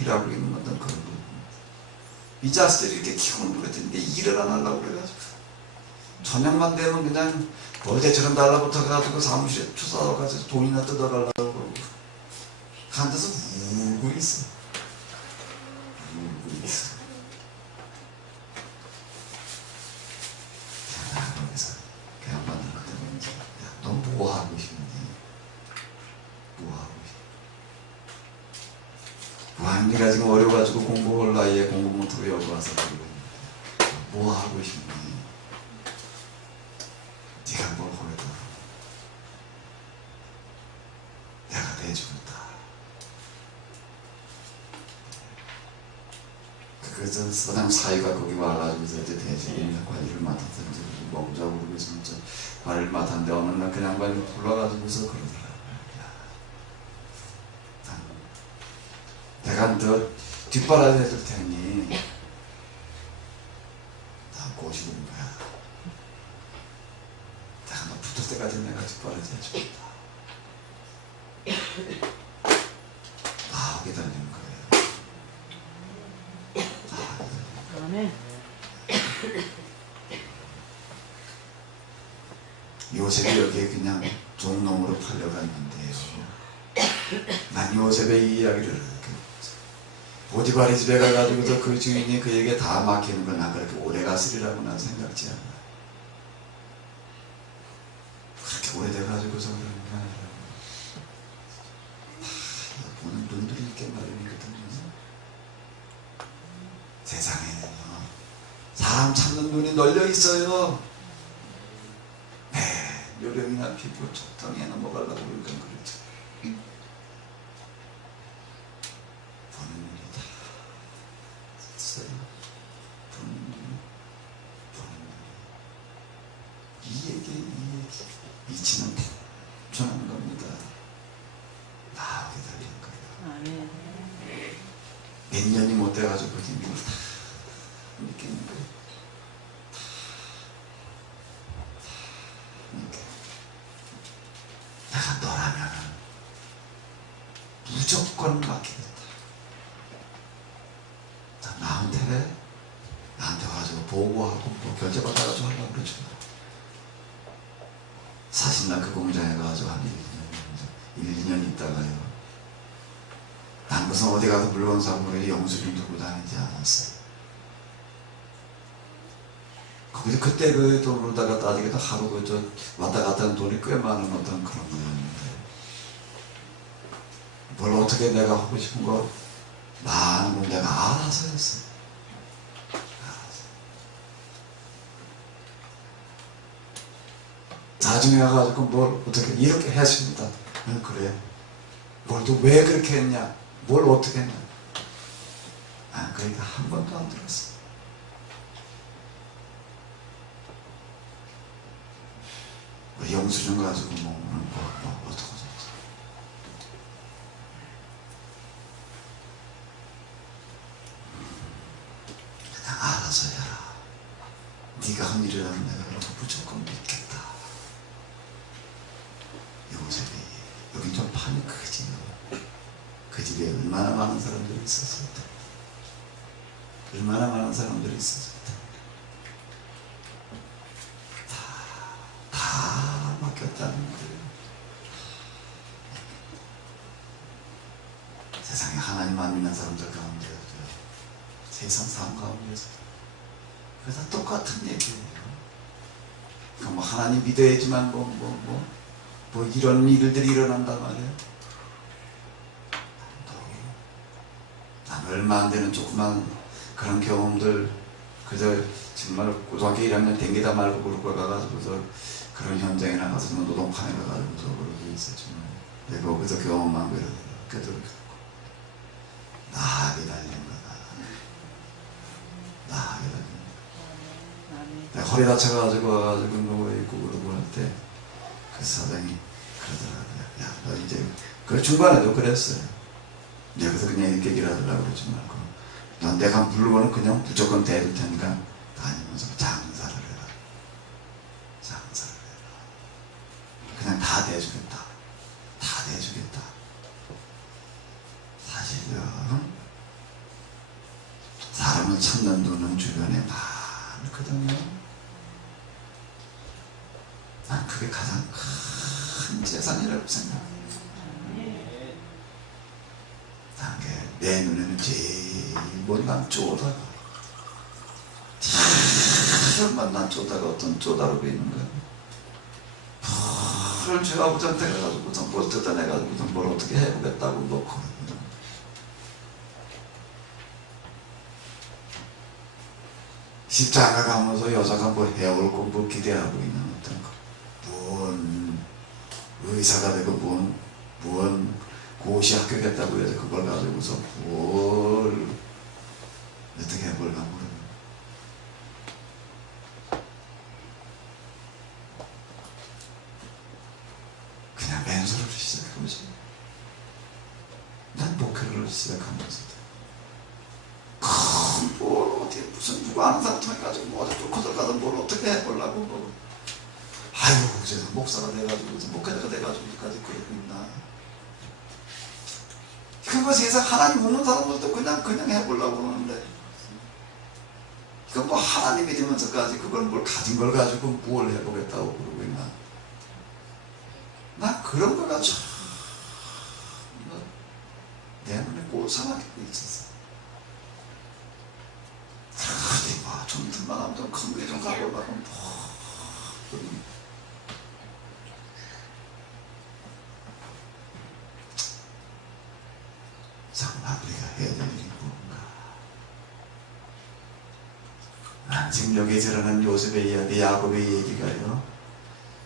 일하고 있는 건데 그런 거. 이 자식들이 이렇게 키우는 거 같은데 일을 안 하려고 그래가지고 저녁만 되면 그냥 어제처럼 달라붙어가지고 사무실에 투사하고 가서 돈이나 뜯어가려고 그러고 앉아서 울고 있어. 울고 있어. 그래서 그 양반들 그때 보면서 야, 너 뭐 하고 싶니? 뭐 하고 싶니? 왕비가 지금 어려가지고 공부할 나이에 공부 못하고 여기 와서 그러고 뭐 하고 싶니? 네가 뭘 보여도 내가 대주겠다. 그래서 사장 사위가 거기 와가지고서 이제 대신에 관리를 맡았던 멍자고 그러고서 관리를 맡았는데 어느 날 그 양반이 불러가지고서 그러더라고요. 내가 너 뒷바라지 해줄 테니 나 꼬시는 거야. 내가 너 붙을 때까지 내가 뒷바라지 해주겠다. 나오게 달리는 거예요. 아멘. 요셉이 여기에 그냥 종놈으로 팔려갔는데요. 난 요셉의 이 이야기를 보디발의 집에 가가지고서 그 주인이 그에게 다 맡기는 건 난 그렇게 오래 갔으리라고 난 생각지 않아. 그렇게 오래돼가지고서 그런 게 아니라 보는 눈들이 있게 마련이거든요. 세상에는요 사람 찾는 눈이 널려 있어요. 요령이나 피부 적당히 넘어가려고 그러니까 그렇죠. 보는 눈이 다 있어요. 보는 눈이 이 얘기 이치는 전하는 겁니다. 나오게 달린 거예요. 아멘. 몇 년이 못 돼가지고 그 힘을 다 느끼는 거예요. 내가 너라면 무조건 맡기겠다. 나한테 와가지고 보고하고 뭐 결제받아가지고 하려고 그러죠. 사실 난 그 공장에 가가지고 한 1, 2년 있다가요. 난 무슨 어디 가서 물건 사고 영수증 들고 다니지 않았어요. 거기서 그때 그 돈으로다가 따지게도 하루 왔다 갔다 하는 돈이 꽤 많은 어떤 그런 거였는데 뭘 어떻게 내가 하고 싶은 거 많은 건 내가 알아서 했어요. 나중에 가가지고 뭘 어떻게 이렇게 했습니다. 그래. 뭘 또 왜 그렇게 했냐? 뭘 어떻게 했냐? 그러니까 한 번도 안 들었어. 영수증 가지고 뭐 어떡하지? 그냥 알아서 해라. 네가 한 일이라면 내가 무조건 믿겠다. 요셉이 여기 좀 판이 크지. 그 집에 얼마나 많은 사람들이 있었을까? 얼마나 많은 사람들이 있었을까? 다 맡겼다는 거예요. 세상에 하나님 안 믿는 사람들 가운데 세상 삶 가운데서 그래서 똑같은 얘기예요. 그러니까 뭐 하나님 믿어야지만 뭐 이런 일들이 일어난단 말이에요. 난 얼마 안 되는 조그만 그런 경험들 그저 정말 고등학교 1학년 댕기다 말고 그러고 가가지고서 그런 현장에 나가서 정말 노동판에 가가지고서 그러고 있었지만 내가 거기서 경험한 거를 그대로 나하게 달린 거다. 나하게 달린 거다. 내가 허리 다쳐가지고 와가지고 누워있고 그러고 할 때 그 사장이 그러더라고요. 야, 너 이제 그 중간에도 그랬어요. 여기서 그냥 이렇게 일하려고 그러지 말고 넌 내가 물건은 그냥 무조건 대줄 테니까 다니면서 장사를 해라. 장사를 해라. 그냥 다 대주겠다. 다 대주겠다. 사실은 사람을 찾는 눈은 주변에 많거든요. 난 그게 가장 큰 재산이라고 생각해요. 내 눈에는 제일 못난 쪼다가, 제일 못난 쪼다가 어떤 쪼다로 보이는 거야. 그걸 제가 부정태 가지고 뭘 뜯어내가지고 뭘 어떻게 해보겠다고 놓고, 십자가 가면서 여자가 뭐 해올 공부 기대하고 있는 어떤 거, 뭔 의사가 되고 뭔 고시 합격했다고 해서 그걸 가지고서 뭘 어떻게 해볼까 모르는, 그냥 맨소를 시작해보지. 난 목회를 시작하면서도 뭘 어떻게 무슨 누구 아는 사람 통해가지고 뭐 어디 뚫고 들어가서 뭘 어떻게 해보려고 뭐, 아유 그래서 목사가 돼가지고 목회자가 돼가지고까지 그러고 있나. 그거 세상 하나님 없는 사람들도 그냥 해보려고 그러는데, 이건 뭐 하나님이 되면서까지 그걸 뭘 가진 걸 가지고 뭘 해보겠다고 그러고 있나. 나 그런 거 가지고 내 눈에 꼴사나게 있었어. 어디 좀 틈만 하면 좀 큰 게 좀 가보려고 정말 우리가 해야 될 일이 뭔가. 난 지금 여기에 드러난 요셉의 이야기, 야곱의 얘기가요,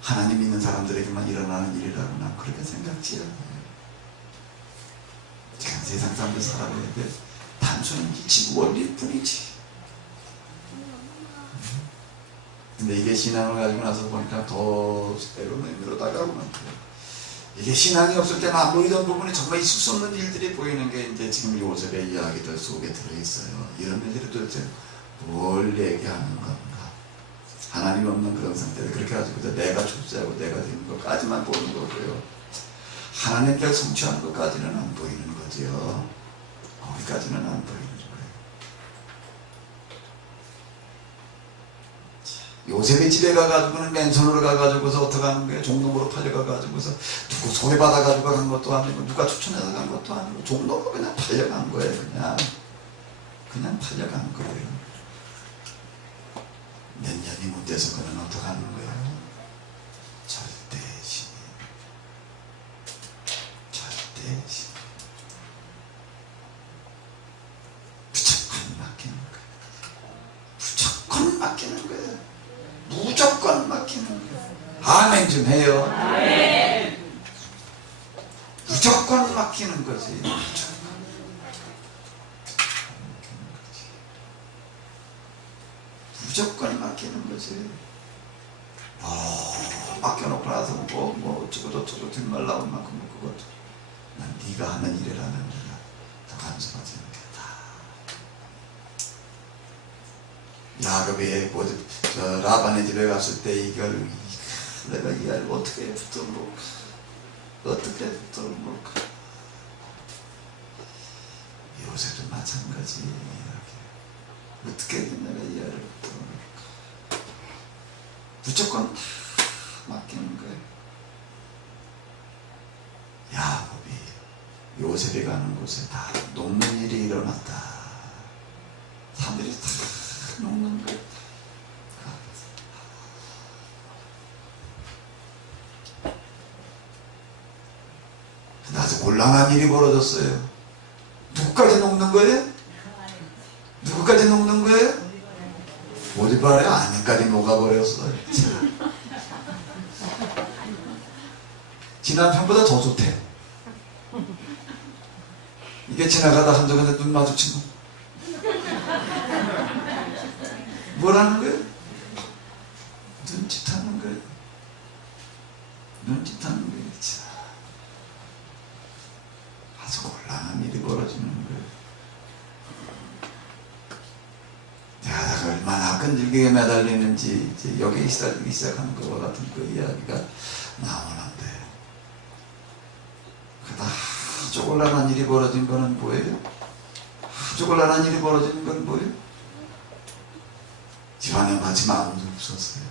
하나님 믿는 사람들에게만 일어나는 일이라고 난 그렇게 생각지 않아요. 그냥 세상 사람들 살아가야 돼. 단순히 미친 원리일 뿐이지. 근데 이게 신앙을 가지고 나서 보니까 더 때로는 의미로 다가오는 거예요. 이게 신앙이 없을 때는 안 보이던 부분이 정말 있을 수 없는 일들이 보이는 게 이제 지금 요셉의 이야기들 속에 들어있어요. 이런 일들이 도대체 뭘 얘기하는 건가. 하나님 없는 그런 상태를 그렇게 가지고 내가 존재하고 내가 되는 것까지만 보는 거고요. 하나님께서 성취하는 것까지는 안 보이는 거죠. 거기까지는 안 보이는 거예요. 요셉의 집에 가가지고는 맨손으로 가가지고서 어떻게 하는 거예요? 종로으로 팔려가가지고서 누구 소개받아가지고 간 것도 아니고 누가 추천해서 간 것도 아니고 종로로 그냥 팔려간 거예요. 그냥 팔려간 거예요. 몇 년이 못 돼서 그는 어떻게 하는 거예요? 절대신이. 무조건 맡기는 거예요. 무조건 맡기는 거예요. 무조건 맡기는 거예요. 아멘 좀 해요. 아멘. 무조건 맡기는 거지. 무조건 맡기는 거지. 맡겨놓고 나서 뭐 어쩌고 저쩌고 뒷말 나온 만큼 그것도 난 네가 하는 일이라면 내가 더 간섭하지 않겠다. 야곱이 라반의 집에 갔을 때 이걸 내가 이 아이를 어떻게 붙들어볼까, 어떻게 붙들어볼까. 요새도 마찬가지. 어떻게 내가 이 아이를 붙들어볼까. 무조건 다 맡기는 거예요. 야곱이 요셉이 가는 곳에 다 녹는 일이 일어났다. 사람들이 다 녹는 거예요. 아주 곤란한 일이 벌어졌어요. 누구까지 녹는 거예요? 누구까지 녹는 거예요? 보디발의 아내까지 녹아버렸어요. 지난편보다 더 좋대. 이게 지나가다 한적한테 눈 마주치고 뭐라는 거예요? 눈짓하는 거예요. 눈짓하는 거예요. 아주 곤란한 일이 벌어지는 거예요. 내가 얼마나 끈질기게 매달리는지 이제 여기에 시달리기 시작하는 것과 같은 그 이야기가 나오는데, 그러다 아주 곤란한 일이 벌어진 거는 뭐예요? 아주 곤란한 일이 벌어진 건 뭐예요? 집안에 마침 아무도 없었어요.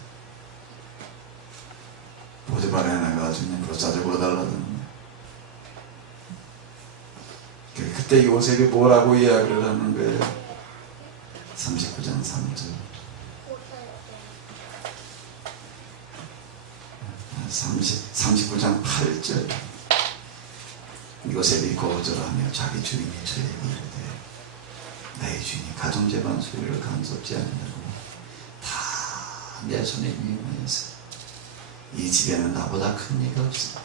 보디발의 아내가 주님으로 자주 보달라던 그때 그때 요셉이 뭐라고 이야기를 하는 거예요? 39장 3절 39장 8절 요셉이 거절하며 자기 주인이 저에게 이르되 나의 주인이 가정재반 소유를 간섭지 않느냐고 다 내 손에 위임하여서 이 집에는 나보다 큰 이가 없어.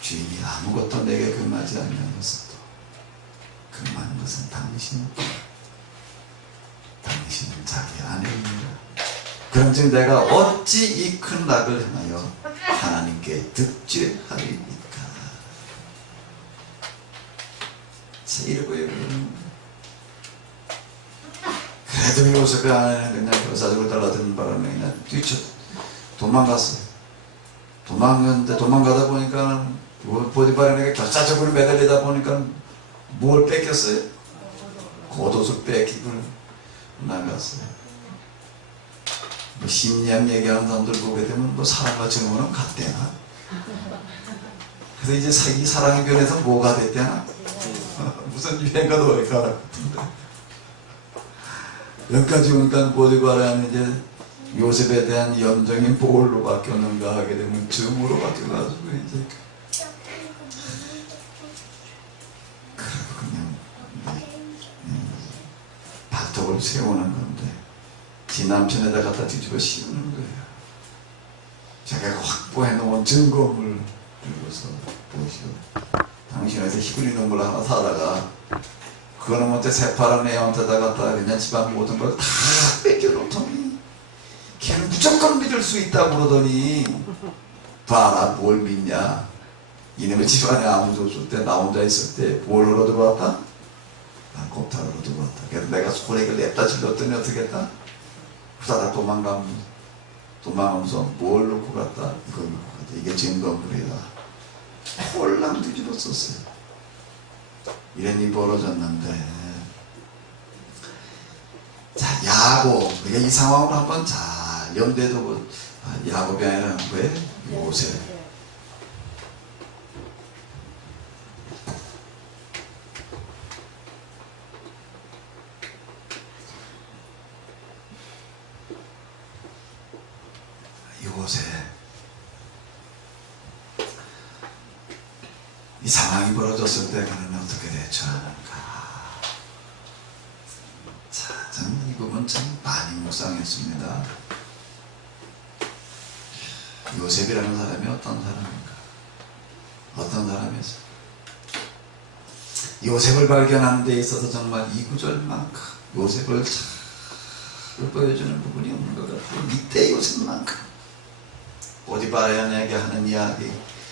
주인이 아무것도 내게 금하지 아니하였어도 금한 것은 당신이고 당신은 자기 아내이니라. 그런즉 내가 어찌 이 큰 낙을 행하여 하나님께 득죄하리이까. 이러고요. 그래도 요셉의 아내는 그냥 결사적으로 달라드는 바람에 그냥 뒤쳐 도망갔어요. 도망가다 보니까 보디발에게 결사적으로 매달리다 보니까 뭘 뺏겼어요? 겉옷을 뺏기고 나갔어요. 뭐 심리학 얘기하는 사람들 보게 되면 뭐 사랑과 증오는 같대나? 그래서 이제 이 사랑의 변에서 뭐가 됐대나? 무슨 유행가 노래가 같은데 여기까지 오니까 보디발에는 이제 요셉에 대한 염정이 뭘로 바뀌었는가 하게 되면 증오로 바뀌어가지고 이제 그냥 발톱을 세우는 건데 지 남편에다 갖다 뒤집어 씌우는 거예요. 자기가 확보해 놓은 증거물 들고서 보시오. 당신에서 희구리 놈을 하나 사다가 그놈한테 새파란 애한테다 갖다가 그냥 집안 모든 걸 다 뺏겨놓더니 걔는 무조건 믿을 수 있다고 그러더니 봐라 뭘 믿냐. 이놈의 집안에 아무도 없을 때 나 혼자 있을 때 뭘 얻어봤다? 난 곱타를 얻어봤다. 그래서 내가 소리를 냅다 질렀더니 어떻게 했다? 후다닥 도망가면서 뭘 놓고 갔다? 이걸 놓고 갔다. 이게 증거물이다. 홀랑 뒤집었었어요. 이런 일이 벌어졌는데 자 야곱 우리가 이 상황을 한번 잘 염두에 두고 야곱이 아니라 왜? 요셉 이 상황이 벌어졌을 때 그는 어떻게 대처하는가. 자, 저는 이 부분 참 많이 묵상했습니다. 요셉이라는 사람이 어떤 사람인가? 어떤 사람이었어요? 요셉을 발견하는 데 있어서 정말 이 구절만큼 요셉을 잘 보여주는 부분이 없는 것 같아요. 이때 요셉만큼 보디발에게 하는 이야기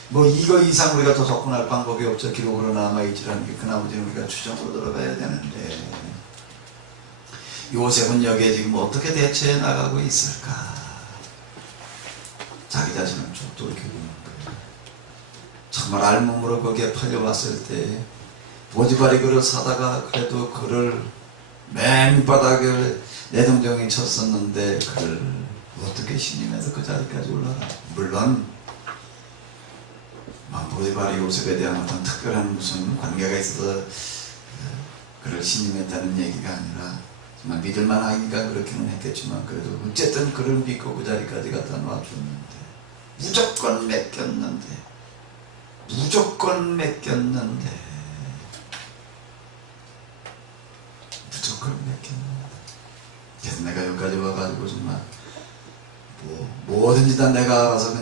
뭐 이거 이상 우리가 더 접근할 방법이 없죠. 기록으로 남아있지라는 게 그나머지 우리가 추정으로 들어가야 되는데 요셉은 여기에 지금 어떻게 대처해 나가고 있을까? 자기 자신을 쭉 돌이켜보는 거예요. 정말 알몸으로 거기에 팔려왔을 때 보디발이 그를 사다가 그래도 그를 맨 바닥을 내동정이 쳤었는데 그를 어떻게 신임해서 그 자리까지 올라가? 물론 보디발이 요셉에 대한 어떤 특별한 무슨 관계가 있어서 그를 신임했다는 얘기가 아니라 정말 믿을만하니까 그렇게는 했겠지만 그래도 어쨌든 그를 믿고 그 자리까지 갖다 놔줬는데 무조건 맡겼는데 무조건 맡겼는데 그래서 내가 여기까지 와가지고 정말 뭐든지 다 내가 알아서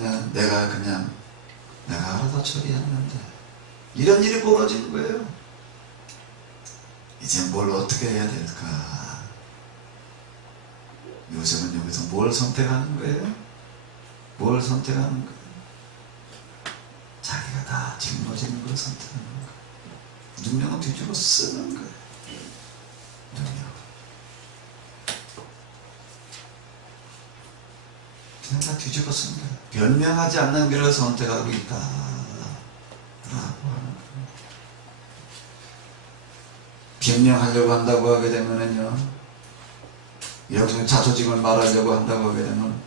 내가 알아서 처리했는데 이런 일이 벌어진 거예요. 이제 뭘 어떻게 해야 될까? 요셉은 여기서 뭘 선택하는 거예요? 뭘 선택하는 거예요? 자기가 다 짊어지는 걸 선택하는 거예요. 능력은 뒤집어 쓰는 거예요. 능력. 그냥 다 뒤집어 쓴 거예요. 변명하지 않는 길을 선택하고 있다. 라고 하는 거예요. 변명하려고 한다고 하게 되면은요, 이렇게 자초지종을 말하려고 한다고 하게 되면,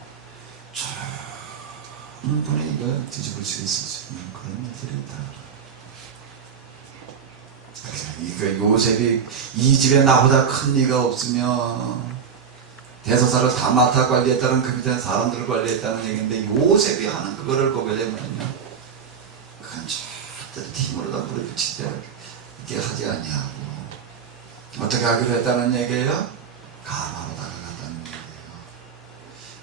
충분히 이거 뒤집을 수 있을 수 있는 그런 일들이 있다. 이거 요셉이 이 집에 나보다 큰 이가 없으면 대서사를 다 맡아 관리했다는 그 밑에 사람들을 관리했다는 얘기인데 요셉이 하는 그거를 보게 되면요, 그건 절대 팀으로 다 물에 붙이지 이게 하지 아니하고 어떻게 하기로 했다는 얘기예요? 가마로 다가갔다는 얘기예요.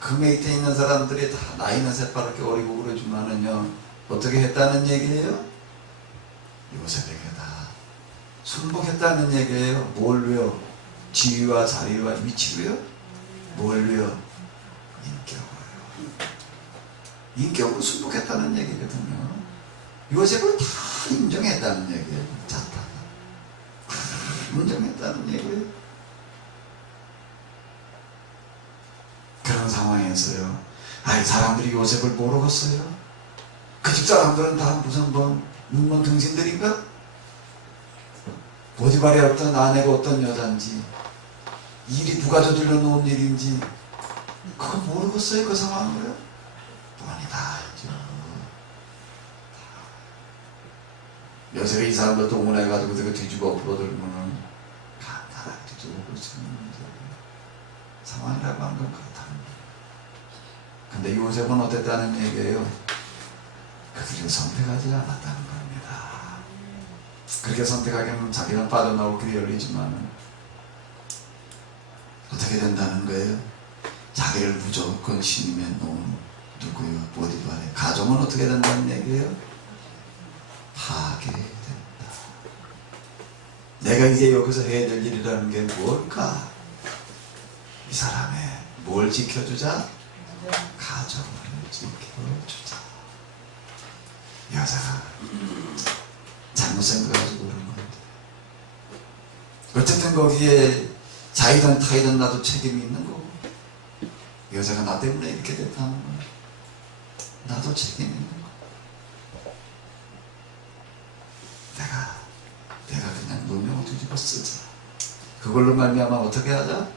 그 밑에 있는 사람들이 다 나이는 새파랗게 어리고 그러지만은요, 어떻게 했다는 얘기예요? 요셉에게 다 순복했다는 얘기예요. 뭘 위요? 지위와 자리와 위치로요? 뭘 위요? 인격으로요. 인격으로 순복했다는 얘기거든요. 요셉을 다 인정했다는 얘기예요. 자타가 인정했다는 얘기예요. 그런 상황에서요, 아이 사람들이 요셉을 모르겠어요? 그 집 사람들은 다 무슨 눈먼 등신들인가? 보디발의 어떤 아내가 어떤 여잔지, 일이 누가 저질러 놓은 일인지 그거 모르겠어요. 그 상황을요? 뻔히 다 알죠. 요셉이 이 사람들 동원해가지고 그 뒤집어 엎어들면은 간단하게 뒤집어 볼 수 있는 상황이라고 하는 건 그렇다는 거예요. 근데 요셉은 어땠다는 얘기예요? 그 길을 선택하지 않았다는 겁니다. 그렇게 선택하기에는 자기는 빠져나올 길이 열리지만 어떻게 된다는 거예요? 자기를 무조건 신임해 놓은 누구요? 보디발의 가정은 어떻게 된다는 얘기예요? 파괴된다. 내가 이제 여기서 해야 될 일이라는 게 뭘까? 이 사람의 뭘 지켜주자? 가정을 지켜주자. 여자가 잘못 생각해가지고 그런 건데, 어쨌든 거기에 자이든 타이든 나도 책임이 있는 거고, 여자가 나 때문에 이렇게 됐다는 거야. 나도 책임이 있는 거야. 내가 그냥 누명을 뒤집어 쓰자. 그걸로 말미암아 어떻게 하자?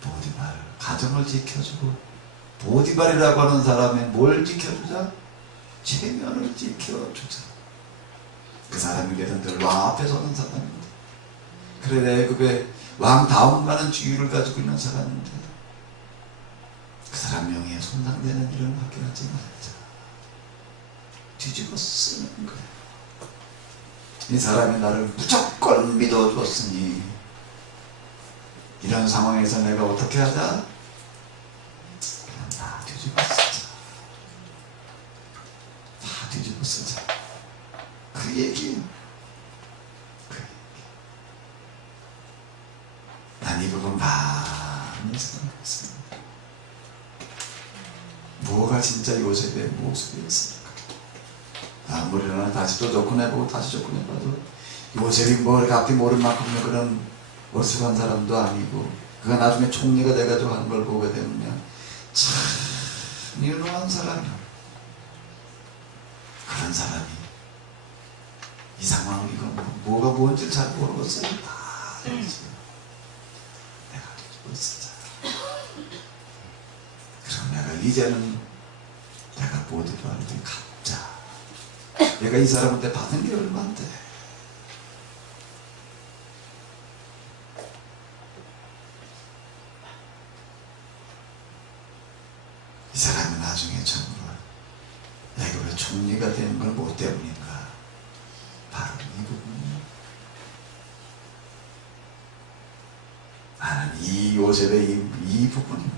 보디발, 가정을 지켜주고, 보디발이라고 하는 사람의 뭘 지켜주자? 체면을 지켜주자. 그 사람이 걔들 왕 앞에 서는 사람인데, 그래 애굽의 왕 다음가는 지위를 가지고 있는 사람인데 그 사람 명예에 손상되는 일을 하게 하지 말자. 뒤집어 쓰는 거예요. 이 사람이 나를 무조건 믿어줬으니 이런 상황에서 내가 어떻게 하자? 그냥 다 뒤집어 쓰자. 다 뒤집어 쓰자. 그 얘기예요. 난 이 부분 많이 생각했습니다. 뭐가 진짜 요셉의 모습이었을까? 아무리나 다시 또 접근해보고 다시 접근해봐도 요셉이 뭐 이렇게 앞뒤 모를 만큼의 그런 어수선한 사람도 아니고, 그가 나중에 총리가 돼가지고 하는 걸 보게 되면 참 유능한 사람이야. 그런 사람이 이 상황, 이거 뭐가 뭔지를 잘 모르겠어요. 다 알지. 내가 뒤집어 쓰자. 그럼 내가 이제는 내가 보디발한테 갚자. 내가 이 사람한테 받은 게 얼마인데. 이 사람이 나중에 전부 내가 왜 총리가 되는 건 뭐 때문인가? 바로 이 부분이에요. 나는 이 요셉의 이 부분이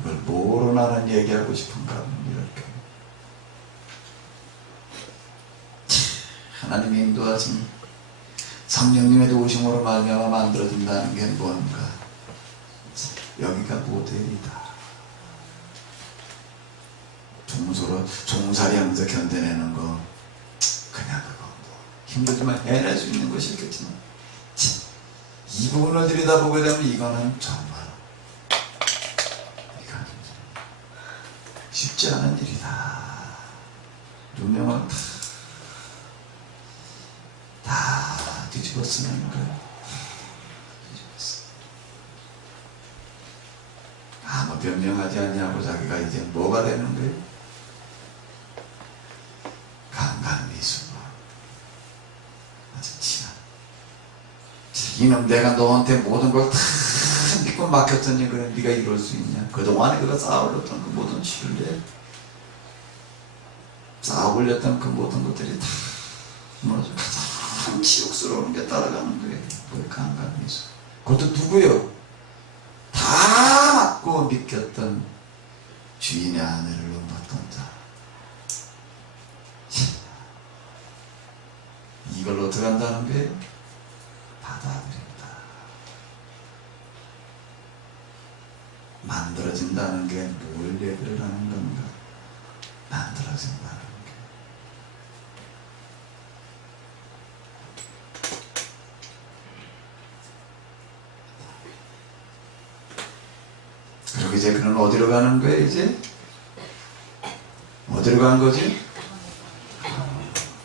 이걸 뭐로 나는 얘기하고 싶은가 하면 이렇게 하나님의 인도하심, 성령님의 도우심으로 말미암아 만들어진다는 게 뭔가, 여기가 모델이다. 종살이하면서 견뎌내는 거 그냥 그거 뭐 힘들지만 해낼 수 있는 것이 있겠지만, 이 부분을 들여다보게 되면 이거는 정말 이거는 쉽지 않은 일이다. 누명을 다 뒤집어 쓰는 거예요. 아무 변명하지 않냐고 자기가 이제 뭐가 되는 거예요? 강간미수고 아주 이놈 내가 너한테 모든 걸 다 믿고 맡겼더니 그래 네가 이럴 수 있냐. 그동안에 그가 쌓아올렸던 그 모든 신뢰, 쌓아올렸던 그 모든 것들이 다 무너져. 가장 치욕스러운 게 따라가는 거예요. 그 강간에서. 그것도 누구요? 다 맞고 믿겼던 주인의 아내를 넘봤던 자. 이걸 어떻게 한다는 거예요? 받아들인다. 만들어진다는 게 뭘 얘기를 하는 건가? 만들어진다는 게. 그리고 이제 그는 어디로 가는 거예요? 이제 어디로 가는 거지?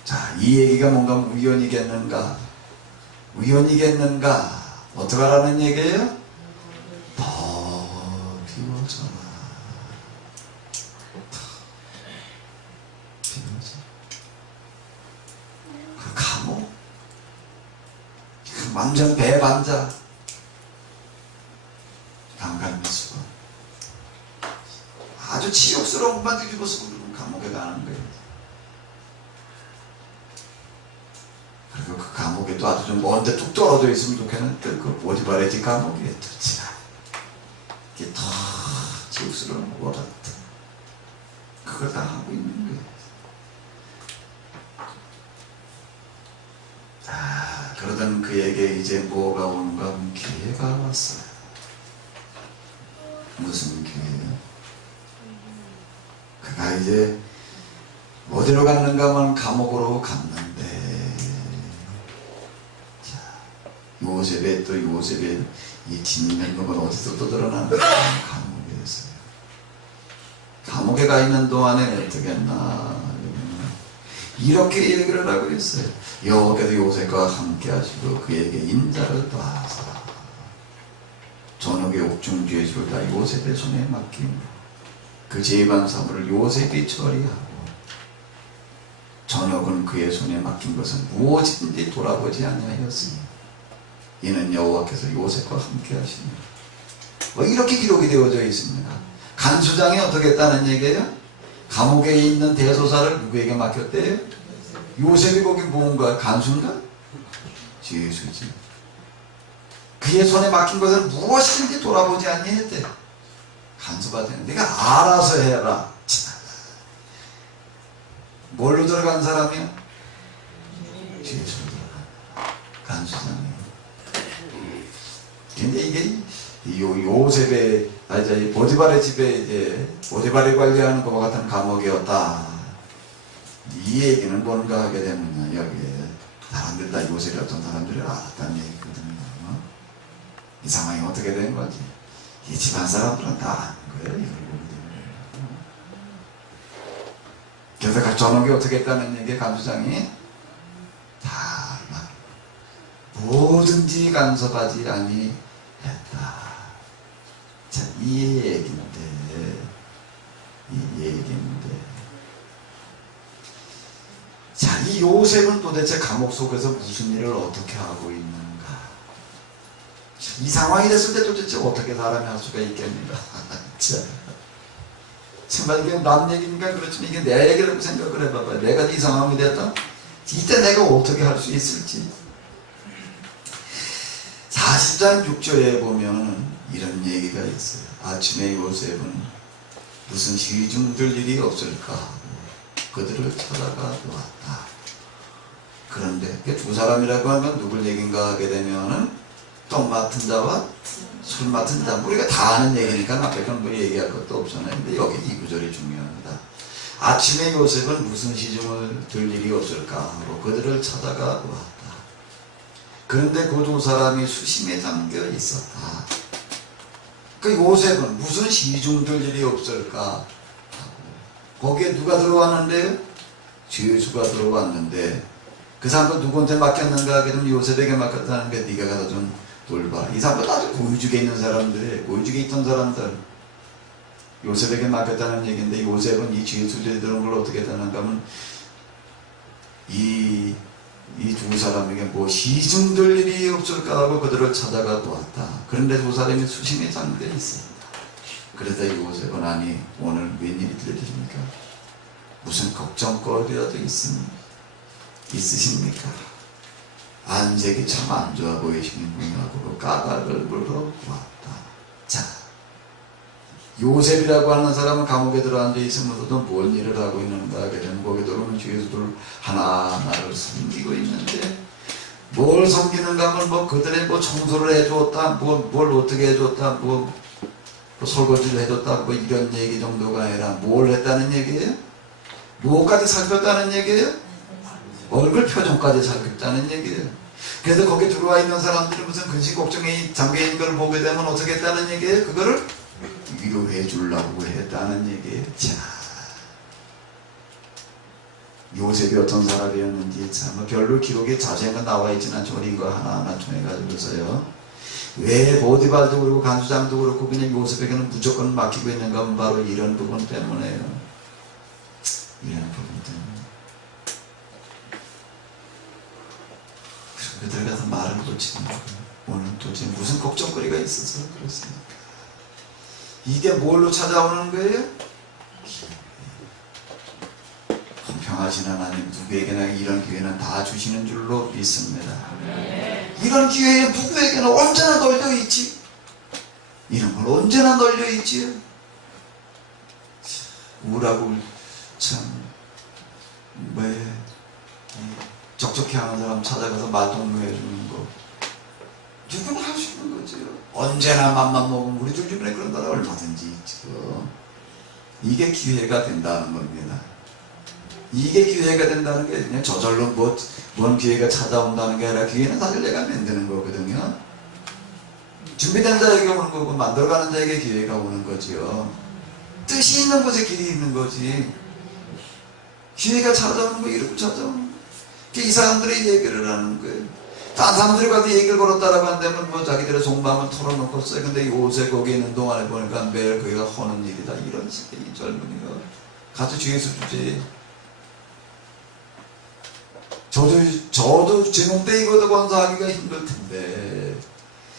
자, 이 얘기가 뭔가 우연이겠는가? 우연이겠는가? 어떻게 하라는 얘기예요? 더 비워져라. 비워져. 그 감옥, 그 완전 배반자, 강간미수가 아주 치욕스러운 것만 뒤집어서 감옥에 가는 거예요. 그리고 그 감옥에 또 아주 좀 먼데 뚝 떨어져 있으면 좋겠는데 그 보디바레지 감옥에 또 이게 더 치욕스러운 것 같아. 그걸 다 하고 있는 거예요. 아, 그러던 그에게 이제 뭐가 오는가 하면 기회가 왔어요. 무슨 기회예요? 그가 이제 어디로 갔는가 하면 감옥으로 갔는데, 자, 요셉의 이 진면목은 어디서 또 드러나는가? 감옥에서요. 감옥에 가 있는 동안에 어떻게 했나? 이렇게 얘기를 하고 있어요. 여호와께서 요셉과 함께 하시고 그에게 인자를 더하사 전역의 옥중 죄수를 다 요셉의 손에 맡기고 그 재반 사물을 요셉이 처리하고 전역은 그의 손에 맡긴 것은 무엇인지 돌아보지 아니하였으니 이는 여호와께서 요셉과 함께 하시니 뭐 이렇게 기록이 되어져 있습니다. 간수장이 어떻게 했다는 얘기예요? 감옥에 있는 대소사를 누구에게 맡겼대요? 요셉이 거기 뭔가 간수인가? 죄수지. 그의 손에 맡긴 것은 무엇인지 돌아보지 아니했대. 간수가 되는 내가 알아서 해라. 뭘로 들어간 사람이야? 죄수로 들어간 간수장이에요. 근데 이게 요셉의 보디발의 집에 이제 보디발이 관리하는 것과 같은 감옥이었다. 이 얘기는 뭔가 하게 되면요, 여기에 사람들 다 요셉이 어떤 사람들이 알았다는 얘기거든요. 이 상황이 어떻게 된 거지? 이 집안 사람들은 다 아는 거예요. 이걸 보게 되면. 그래서 전역이 어떻게 했다는 얘기에 간수장이 다 막 뭐든지 간섭하지 아니했다. 자, 이 얘기인데, 자, 이 요셉은 도대체 감옥 속에서 무슨 일을 어떻게 하고 있는가? 이 상황이 됐을 때 도대체 어떻게 사람이 할 수가 있겠는가? 정말 이게 남 얘기니까 그렇지만 이게 내 얘기라고 생각을 해봐봐요. 내가 이 상황이 됐다? 이때 내가 어떻게 할 수 있을지. 40장 6절에 보면 이런 얘기가 있어요. 아침에 요셉은 무슨 시중들 일이 없을까 하고 그들을 찾아가 보았다. 그런데 두 사람이라고 하면 누굴 얘기인가 하게 되면은 떡 맡은 자와 술 맡은 자, 우리가 다 아는 얘기니까 앞에 건 뭐 얘기할 것도 없잖아요. 근데 여기 이 구절이 중요합니다. 아침에 요셉은 무슨 시중을 들 일이 없을까 하고 그들을 찾아가 보았다. 그런데 그 두 사람이 수심에 잠겨 있었다. 그 요셉은 무슨 시중들 일이 없을까 하고 거기에 누가 들어왔는데요? 죄수가 들어왔는데 그 사람도 누구한테 맡겼는가 하게 되면 요셉에게 맡겼다는 게 네가 가서 좀 돌봐. 이 사람도 아주 고위직에 있는 사람들이 고위직에 있던 사람들 요셉에게 맡겼다는 얘기인데 요셉은 이 죄수들이 들어온 걸 어떻게 했다는가 하면 이 이 두 사람에게 시중될 일이 없을까 하고 그들을 찾아가 보았다. 그런데 두 사람이 수심에 잠겨 있습니다. 그래서 요셉은 아니 오늘 웬일이 들리십니까? 무슨 걱정거리라도 있으십니까? 안색이 참 안 좋아 보이시는군요. 까닭을 물어보았다. 자, 요셉이라고 하는 사람은 감옥에 들어앉아 있으면서도 뭔 일을 하고 있는가 하게 되면 거기 들어오는 주에서들 하나하나를 섬기고 있는데 뭘 섬기는가 하면 그들의 청소를 해줬다, 뭘 어떻게 해줬다, 설거지를 해줬다, 이런 얘기 정도가 아니라 뭘 했다는 얘기예요? 무엇까지 살폈다는 얘기예요? 얼굴 표정까지 살폈다는 얘기예요. 그래서 거기 들어와 있는 사람들이 무슨 근심 걱정에 잠겨있는 걸 보게 되면 어떻게 했다는 얘기예요? 그거를 위로해 주려고 했다는 얘기예요. 자, 요셉이 어떤 사람이었는지 참 별로 기록에 자세한 건 나와 있지는 않지만 이거 하나하나 통해가지고서요. 왜 보디발도 그렇고 간수장도 그렇고 그냥 요셉에게는 무조건 맡기고 있는 건 바로 이런 부분 때문에요. 이런 부분 때문에. 그들 가서 말을 놓치는 거예요. 오늘 도대체 무슨 걱정거리가 있어서 그렇습니까? 이게 뭘로 찾아오는 거예요? 공평하신 하나님 누구에게나 이런 기회는 다 주시는 줄로 믿습니다. 이런 기회에 누구에게나 언제나 널려있지. 이런 걸 언제나 널려있지요. 우울하고 참 적적해 하는 사람 찾아가서 말동무해 주는 거 누구나 할 수 있는 거죠. 언제나 맘만 먹으면 우리들 주변에 그런 나라 얼마든지 있죠. 이게 기회가 된다는 겁니다. 이게 기회가 된다는 게 그냥 저절로 뭔 기회가 찾아온다는 게 아니라 기회는 사실 내가 만드는 거거든요. 준비된 자에게 오는 거고 만들어가는 자에게 기회가 오는 거지요. 뜻이 있는 곳에 길이 있는 거지. 기회가 찾아오는 거 이러고 찾아오는 거. 이 사람들이 얘기를 하는 거예요. 딴 사람들이 가서 얘기를 걸었다라고 한다면 자기들의 속마음을 털어놓고 써요. 근데 요새 거기 있는 동안에 보니까 매일 거기가 허는 일이다. 이런 식의 이 젊은이가 가서 주의해서 주지. 저도 지금 때 이거도 건사하기가 힘들 텐데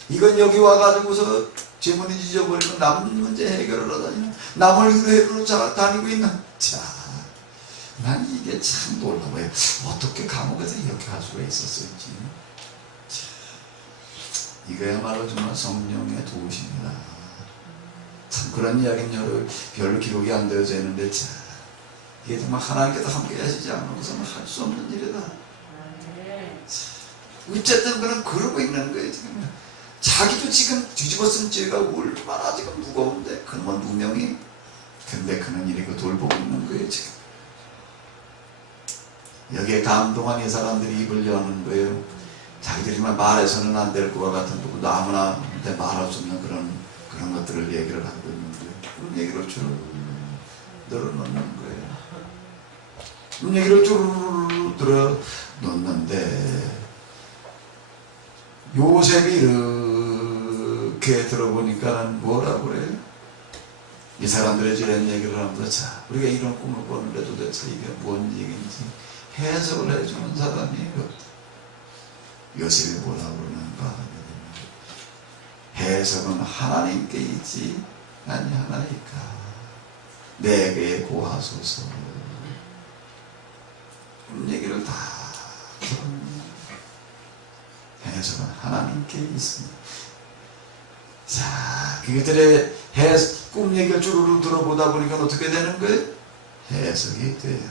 이건 여기 와가지고서 제 문이 잊어버리고 남 문제 해결을 하다니 남을 위로해로 다니고 있는 자, 난 이게 참 놀라워요. 어떻게 감옥에서 이렇게 할 수가 있었을지. 자, 이거야말로 정말 성령의 도우십니다. 참 그런 이야기는 별로 기록이 안 되어져 있는데 자, 이게 정말 하나님께서 함께 하시지 않고서는 할 수 없는 일이다. 어쨌든 그는 그러고 있는 거예요. 지금 자기도 지금 뒤집어 쓴 죄가 얼마나 지금 무거운데 그놈은 누명이 근데 그는 이렇게 돌보고 있는 거예요. 지금 여기에 감동한 이 사람들이 입을 여는 거예요. 자기들이만 말해서는 안 될 것과 같은 누구도 아무나 말할 수 없는 그런 것들을 얘기를 하고 있는 거예요. 그런 얘기를 쭉 늘어놓는 거예요. 그런 얘기를 쭉 늘어놓는데 요셉이 이렇게 들어보니까는 뭐라고 그래요? 이 사람들의 이런 얘기를 하면서 자, 우리가 이런 꿈을 꾸는데 도대체 이게 뭔 얘기인지 해석을 해주는 사람이 요셉이 뭐라고 그러는가? 해석은 하나님께 있지 아니하나이까 내게 고하소서. 그런 얘기를 다 들었네. 해석은 하나님께 있습니다. 자, 그들의 꿈 얘기를 주르륵 들어보다 보니까 어떻게 되는 거예요? 해석이 돼요.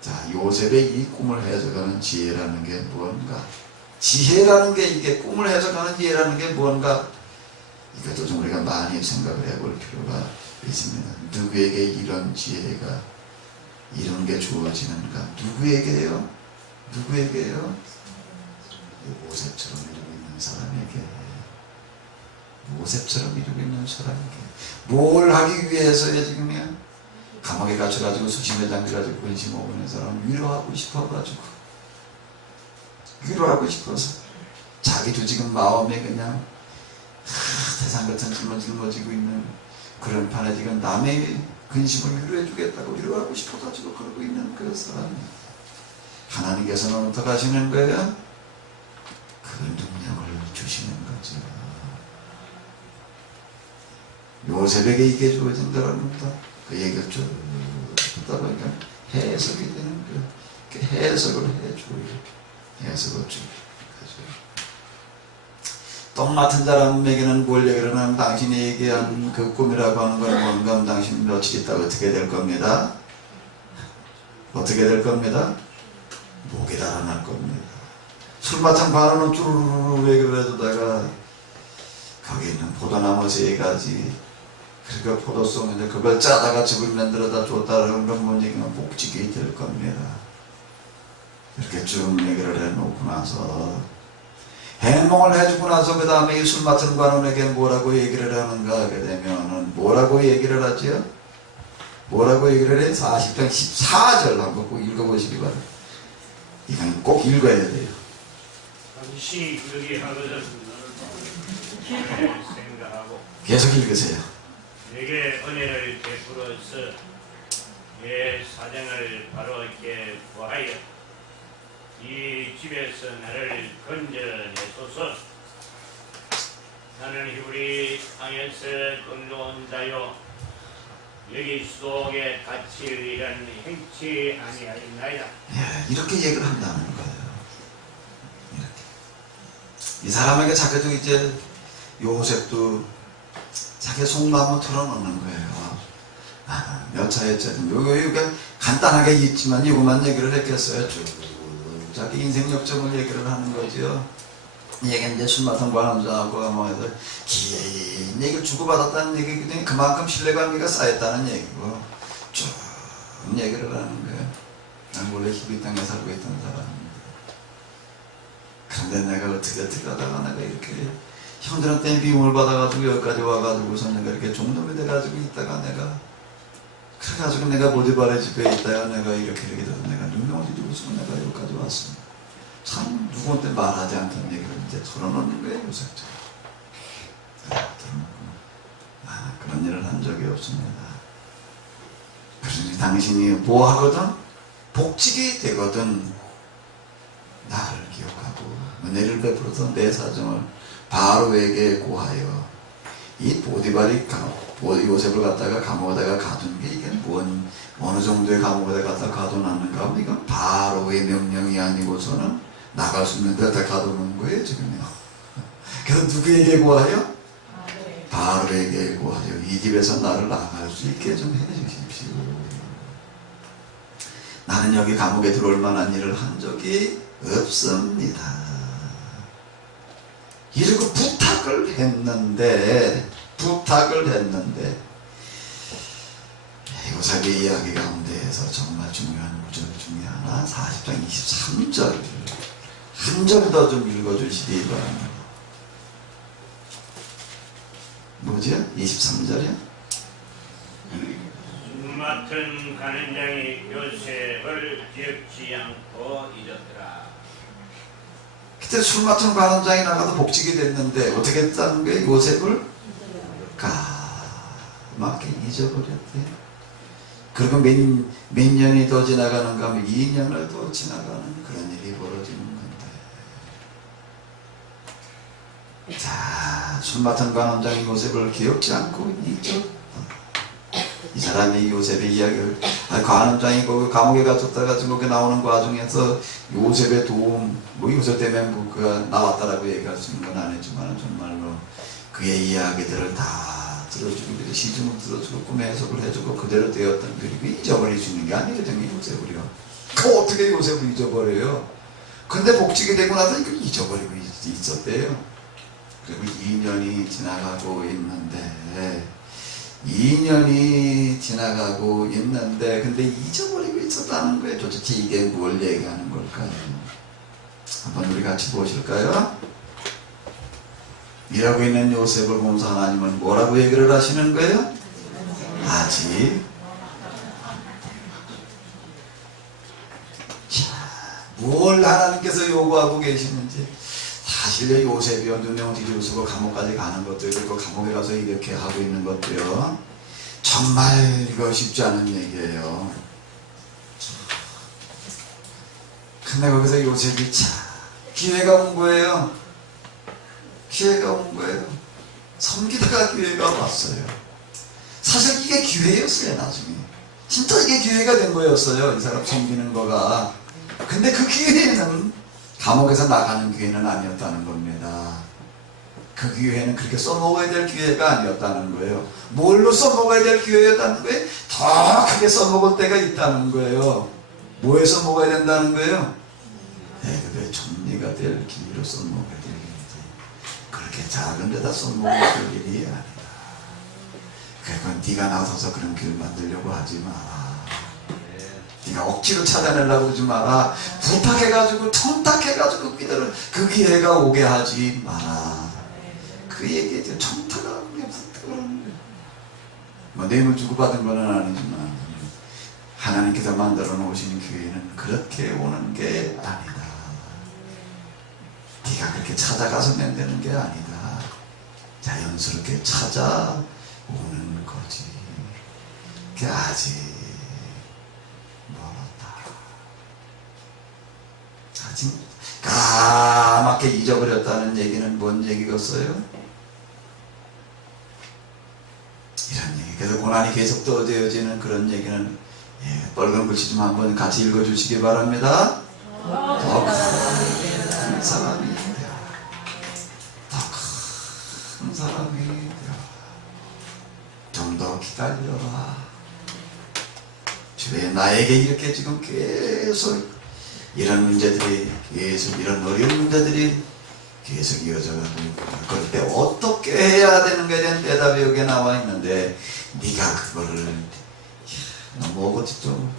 자, 요셉의 이 꿈을 해석하는 지혜라는 게 무언가? 지혜라는 게 이게 꿈을 해석하는 지혜라는 게 무언가? 이것도 좀 우리가 많이 생각을 해볼 필요가 있습니다. 누구에게 이런 지혜가 이런 게 주어지는가? 누구에게요? 누구에게요? 모셉처럼 이루고 있는 사람에게, 모셉처럼 이루고 있는 사람에게 뭘 하기 위해서요? 지금요? 감옥에 갇혀가지고 수심에 잠겨가지고 근심 오고 있는 사람 위로하고 싶어가지고 위로하고 싶어서 자기도 지금 마음에 그냥 태산 같은 짊어지고 있는 그런 판에 지금 남의 근심을 위로해 주겠다고 위로하고 싶어가지고 그러고 있는 그 사람이 하나님께서는 어떻게 하시는 거예요? 그 능력을 주시는 거죠. 요셉에게 이게 주어진다랍니다. 그 얘기를 쭉 듣다 보니까 해석이 되는 거예요. 그 해석을 해줘요. 해석을 쭉 해줘요. 똥 맡은 사람에게는 뭘 얘기를 하면 당신이 얘기한 그 꿈이라고 하는 건 뭔가 당신 며칠 있다 어떻게 될 겁니다? 어떻게 될 겁니다? 목에 달아날 겁니다. 술 맡은 관원은 쭈루루루 얘기를 해주다가 거기 있는 포도나무 3가지 그리고 포도송인데 그걸 짜다가 집을 만들어다 줬다라는 건 뭔 얘기면 복직이 될 겁니다. 이렇게 쭉 얘기를 해놓고 나서 해몽을 해주고 나서 그 다음에 이 술 맡은 관원에게 뭐라고 얘기를 하는가 하게 되면은 뭐라고 얘기를 하죠? 뭐라고 얘기를 해? 40장 14절 한번 꼭 읽어보시기 바랍니다. 이건 꼭 읽어야 돼요. 당신이 그러게 하거든 너를 생각하고 계속 읽으세요. 내게 은혜를 베풀어서 내 사정을 바로 있게 구하여 이 집에서 나를 건져내소서. 나는 히브리 땅에서 건너온 자요 여기 속에 갇힐 일은 행치 아니하였나이다. 예, 이렇게 얘기를 한다는 거예요. 이렇게. 이 사람에게 자기도 이제 요셉도 자기 속마음을 털어놓는 거예요. 몇 차례쯤 요게 간단하게 있지만 이거만 얘기를 했겠어요. 쭉 자기 인생 역점을 얘기를 하는 거죠. 얘기 이제 술 맡은 관원장하고 뭐 해서 긴 얘기를 주고받았다는 얘기거든요. 그만큼 신뢰관계가 쌓였다는 얘기고 쭉 얘기를 하는 거예요. 난 원래 히브리 땅에 살고 있던 사람입니다. 그런데 내가 어떻게 하다가 내가 이렇게 형들한테 미움을 받아가지고 여기까지 와가지고서 내가 이렇게 종놈이 돼가지고 있다가 내가 그래가지고 내가 보디발의 집에 있다가 내가 이렇게 돼서 내가 눈명을 뒤집어서 내가 여기까지 왔습니다. 참 누구한테 말하지 않던 얘기를 이제 털어놓는 거예요. 요새 그런 일을 한 적이 없습니다. 그러니 당신이 뭐 하거든? 복직이 되거든 나를 기억하고 은혜를 베풀어서 내 사정을 바로에게 고하여 이 보디발이 요셉을 갖다가 감옥에다가 가둔 게 이게 어느 정도의 감옥에 갖다 가둬놨는가 하면 이건 바로의 명령이 아니고서는 나갈 수 있는 데다 가둬놓은 거예요 지금요. 그래서 누구에게 고하여? 바로에게 고하여 이 집에서 나를 나갈 수 있게 좀 해주십시오. 나는 여기 감옥에 들어올 만한 일을 한 적이 없습니다. 이러고 부탁을 했는데 요셉의 이야기 가운데에서 정말 중요한 구절 중에 하나 40장 23절 한 절 더 좀 읽어주시기 바랍니다. 뭐지요? 23절이요? 술 맡은 간원장이 요셉을 기억지 않고 잊었더라. 그때 술 맡은 관원장이 나가서 복직이 됐는데 어떻게 했다는 거예요? 요셉을 까맣게 잊어버렸대요. 그리고 몇 년이 더 지나가는가 하면 2년을 더 지나가는 그런 일이 벌어지는 건데 자, 술 맡은 관원장이 요셉을 기억지 않고 잊었다. 이 사람이 요셉의 이야기를 관원장이 그 감옥에 갇혔다가 지금 나오는 과정에서 요셉의 도움 요셉 때문에 그가 나왔다라고 얘기할 수 있는 건 아니지만 정말로 그의 이야기들을 다 들어주고 시중을 들어주고 꿈의 해석을 해주고 그대로 되었던 그리고 잊어버릴 수 있는 게 아니거든요. 요셉을요. 그 어떻게 요셉을 잊어버려요? 근데 복직이 되고 나서 이걸 잊어버리고 있었대요. 그리고 2년이 지나가고 있는데 2년이 지나가고 있는데 근데 잊어버리고 있었다는 거예요. 도대체 이게 뭘 얘기하는 걸까요? 한번 우리 같이 보실까요? 이러고 있는 요셉을 보면서 하나님은 뭐라고 얘기를 하시는 거예요? 아직 뭘 하나님께서 요구하고 계시는지 사실 요셉이요 누명 뒤집어쓰고 감옥까지 가는 것도 그리고 감옥에 가서 이렇게 하고 있는 것도요 정말 이거 쉽지 않은 얘기예요. 근데 거기서 요셉이 참 기회가 온 거예요. 기회가 온 거예요. 섬기다가 기회가 왔어요. 사실 이게 기회였어요. 나중에 진짜 이게 기회가 된 거였어요. 이 사람 섬기는 거가. 근데 그 기회는 감옥에서 나가는 기회는 아니었다는 겁니다. 그 기회는 그렇게 써먹어야 될 기회가 아니었다는 거예요. 뭘로 써먹어야 될 기회였다는 거예요? 더 크게 써먹을 때가 있다는 거예요. 뭐에 써먹어야 된다는 거예요? 애굽의 총리가 될 기회로 써먹어야 될 일이지. 그렇게 작은 데다 써먹어야 될 일이 아니다. 그건 네가 나서서 그런 길 만들려고 하지 마라. 네가 억지로 찾아내려고 하지 마라. 부탁해가지고 청탁해가지고 그 기회가 오게 하지 마라. 그 얘기죠. 청탁하는 게 부탁하는 게. 뭐 뇌물 주고받은 건 아니지만 하나님께서 만들어 놓으신 기회는 그렇게 오는 게 아니다. 네가 그렇게 찾아가서 만드는 게 아니다. 자연스럽게 찾아오는 거지. 그게 아직 멀었다. 아직 까맣게 잊어버렸다는 얘기는 뭔 얘기겠어요? 이런 얘기. 그래서 고난이 계속 떠되어지는 그런 얘기는 빨간 글씨 좀 한번 같이 읽어주시기 바랍니다. 더 큰 사람이 되라. 더 큰 사람이 되라. 좀 더 기다려라. 주변에 나에게 이렇게 지금 계속 이런 문제들이 계속 이런 어려운 문제들이 계속 이어져가지고 그럴 때 어떻게 해야 되는가에 대한 대답이 여기에 나와 있는데 네가 그거를 너무 어디 좀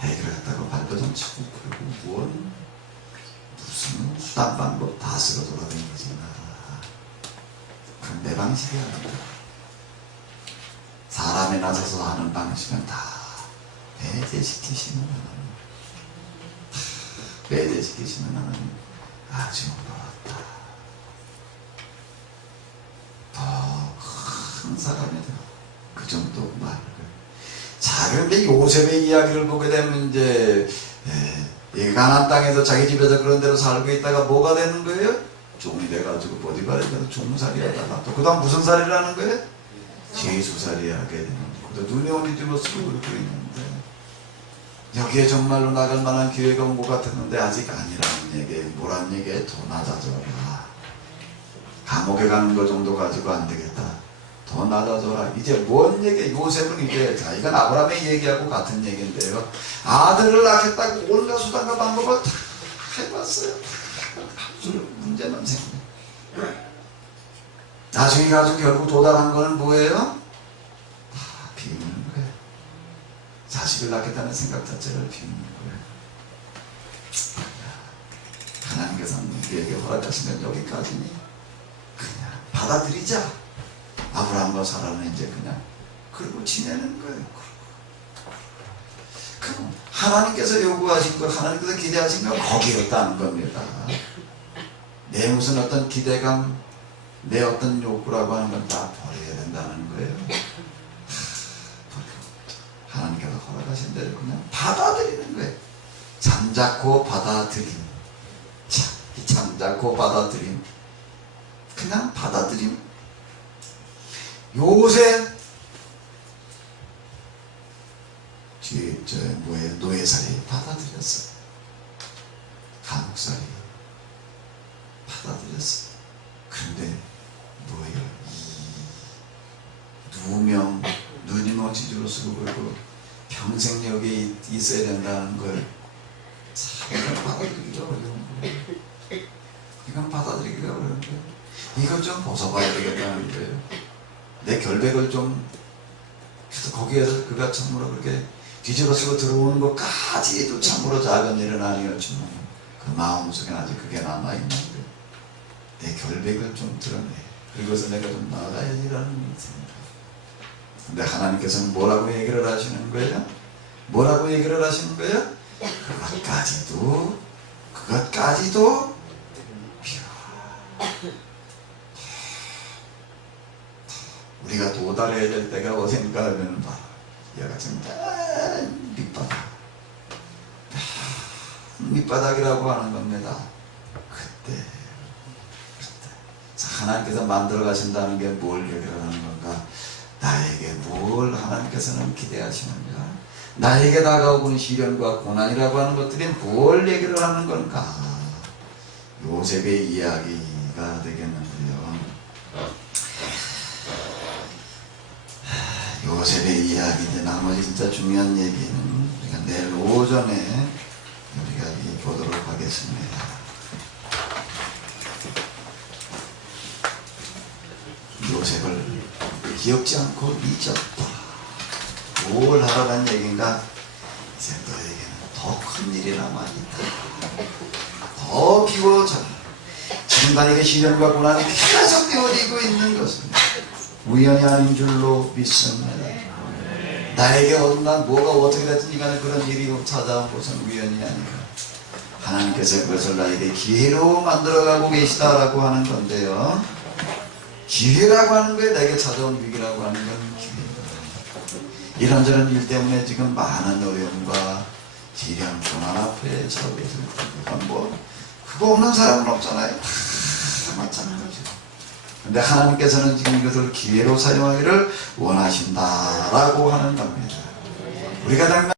해결했다고 발도 좀 치고 그리고 무슨 수단 방법 다 쓰고 돌아다니지 마라. 그건 내 방식이 아니다. 사람에 나서서 하는 방식은 다 배제시키시는 하나님, 배제시키시는 하나님 아주 멀었다. 더 큰 사람이다. 그 정도 말을. 자, 그런데 요셉의 이야기를 보게 되면 이제 이 가나안 땅에서 자기 집에서 그런 대로 살고 있다가 뭐가 되는 거예요? 종이 돼가지고 보디발에 가서 종살이 하다가 또 그 다음 무슨 살이를 하는 거예요? 제수살이 하게 되는 거예요. 또 눈에 오니 뒤집어쓰고 그러고 있는데 여기에 정말로 나갈 만한 기회가 온 것 같았는데 아직 아니라는 얘기. 뭐란 얘기에 더 낮아져라. 감옥에 가는 거 정도 가지고 안 되겠다. 더 낮아져라. 이제 뭔 얘기? 요셉은 이제 자, 이건 아브라함의 얘기하고 같은 얘기인데요. 아들을 낳겠다고 온갖 수단과 방법을 다 해봤어요. 문제만 생겨. 나중에 가지고 결국 도달한 거는 뭐예요? 다 비우는 거예요. 자식을 낳겠다는 생각 자체를 비우는 거예요. 하나님께서는 우리에게 허락하시면 여기까지니 그냥 받아들이자. 아브라함과 사라는 이제 그냥 그러고 지내는 거예요. 그럼 하나님께서 요구하신 거, 하나님께서 기대하신 건 거기였다는 겁니다. 내 무슨 어떤 기대감, 내 어떤 욕구라고 하는 건 다 버려야 된다는 거예요. 하나님께서 허락하신 대로 그냥 받아들이는 거예요. 잠자코 받아들임. 이 잠자코 받아들임. 그냥 받아들임. 요새 노예살이 받아들였어요. 감옥살이 받아들였어요. 그런데 뭐예요? 누명, 눈이 먼지주로 쓰고 그러고 평생 여기 있어야 된다는 걸 이건 받아들이기가 어려운 거예요. 이건 받아들이기가 어려운 거예요. 이걸 좀 벗어봐야 되겠다는 거예요. 내 결백을 좀, 그래서 거기에서 그가 참으로 그렇게 뒤집어쓰고 들어오는 것까지도 참으로 작은 일은 아니었지만 그 마음속에 아직 그게 남아있는데 내 결백을 좀 드러내. 그리고서 내가 좀 나아가야지라는 생각. 근데 하나님께서는 뭐라고 얘기를 하시는 거예요? 뭐라고 얘기를 하시는 거예요? 그것까지도 비워. 우리가 도달해야 될 때가 어딘가 하면 바로 얘가 정말 밑바닥 밑바닥이라고 하는 겁니다. 그때 자, 하나님께서 만들어 가신다는 게 뭘 얘기하는 건가? 나에게 뭘 하나님께서는 기대하시는가? 나에게 다가오는 시련과 고난이라고 하는 것들이 뭘 얘기를 하는 건가? 요셉의 이야기가 되겠는데요. 요셉의 이야기인데 나머지 진짜 중요한 얘기는 우리가 내일 오전에 우리가 보도록 하겠습니다. 요셉을 기억지 않고 잊었다. 뭘 하라는 얘기인가? 이제 너에게는 더 큰 일이 남아있다. 더 비워져라. 지금 나에게 시련과 고난이 계속 되어지고 있는 것은 우연이 아닌 줄로 믿습니다. 나에게 어긋난 뭐가 어떻게 됐든 간에 그런 일이 찾아온 것은 우연이 아니라 하나님께서 그것을 나에게 기회로 만들어가고 계시다라고 하는 건데요. 기회라고 하는 거에 내게 찾아온 위기라고 하는 건 기회입니다. 이런저런 일 때문에 지금 많은 어려움과 시련, 고난 앞에 서고 계실 텐데 뭐 그거 없는 사람은 없잖아요. 다 마찬가지죠. 근데 하나님께서는 지금 이것을 기회로 사용하기를 원하신다라고 하는 겁니다. 우리가 당장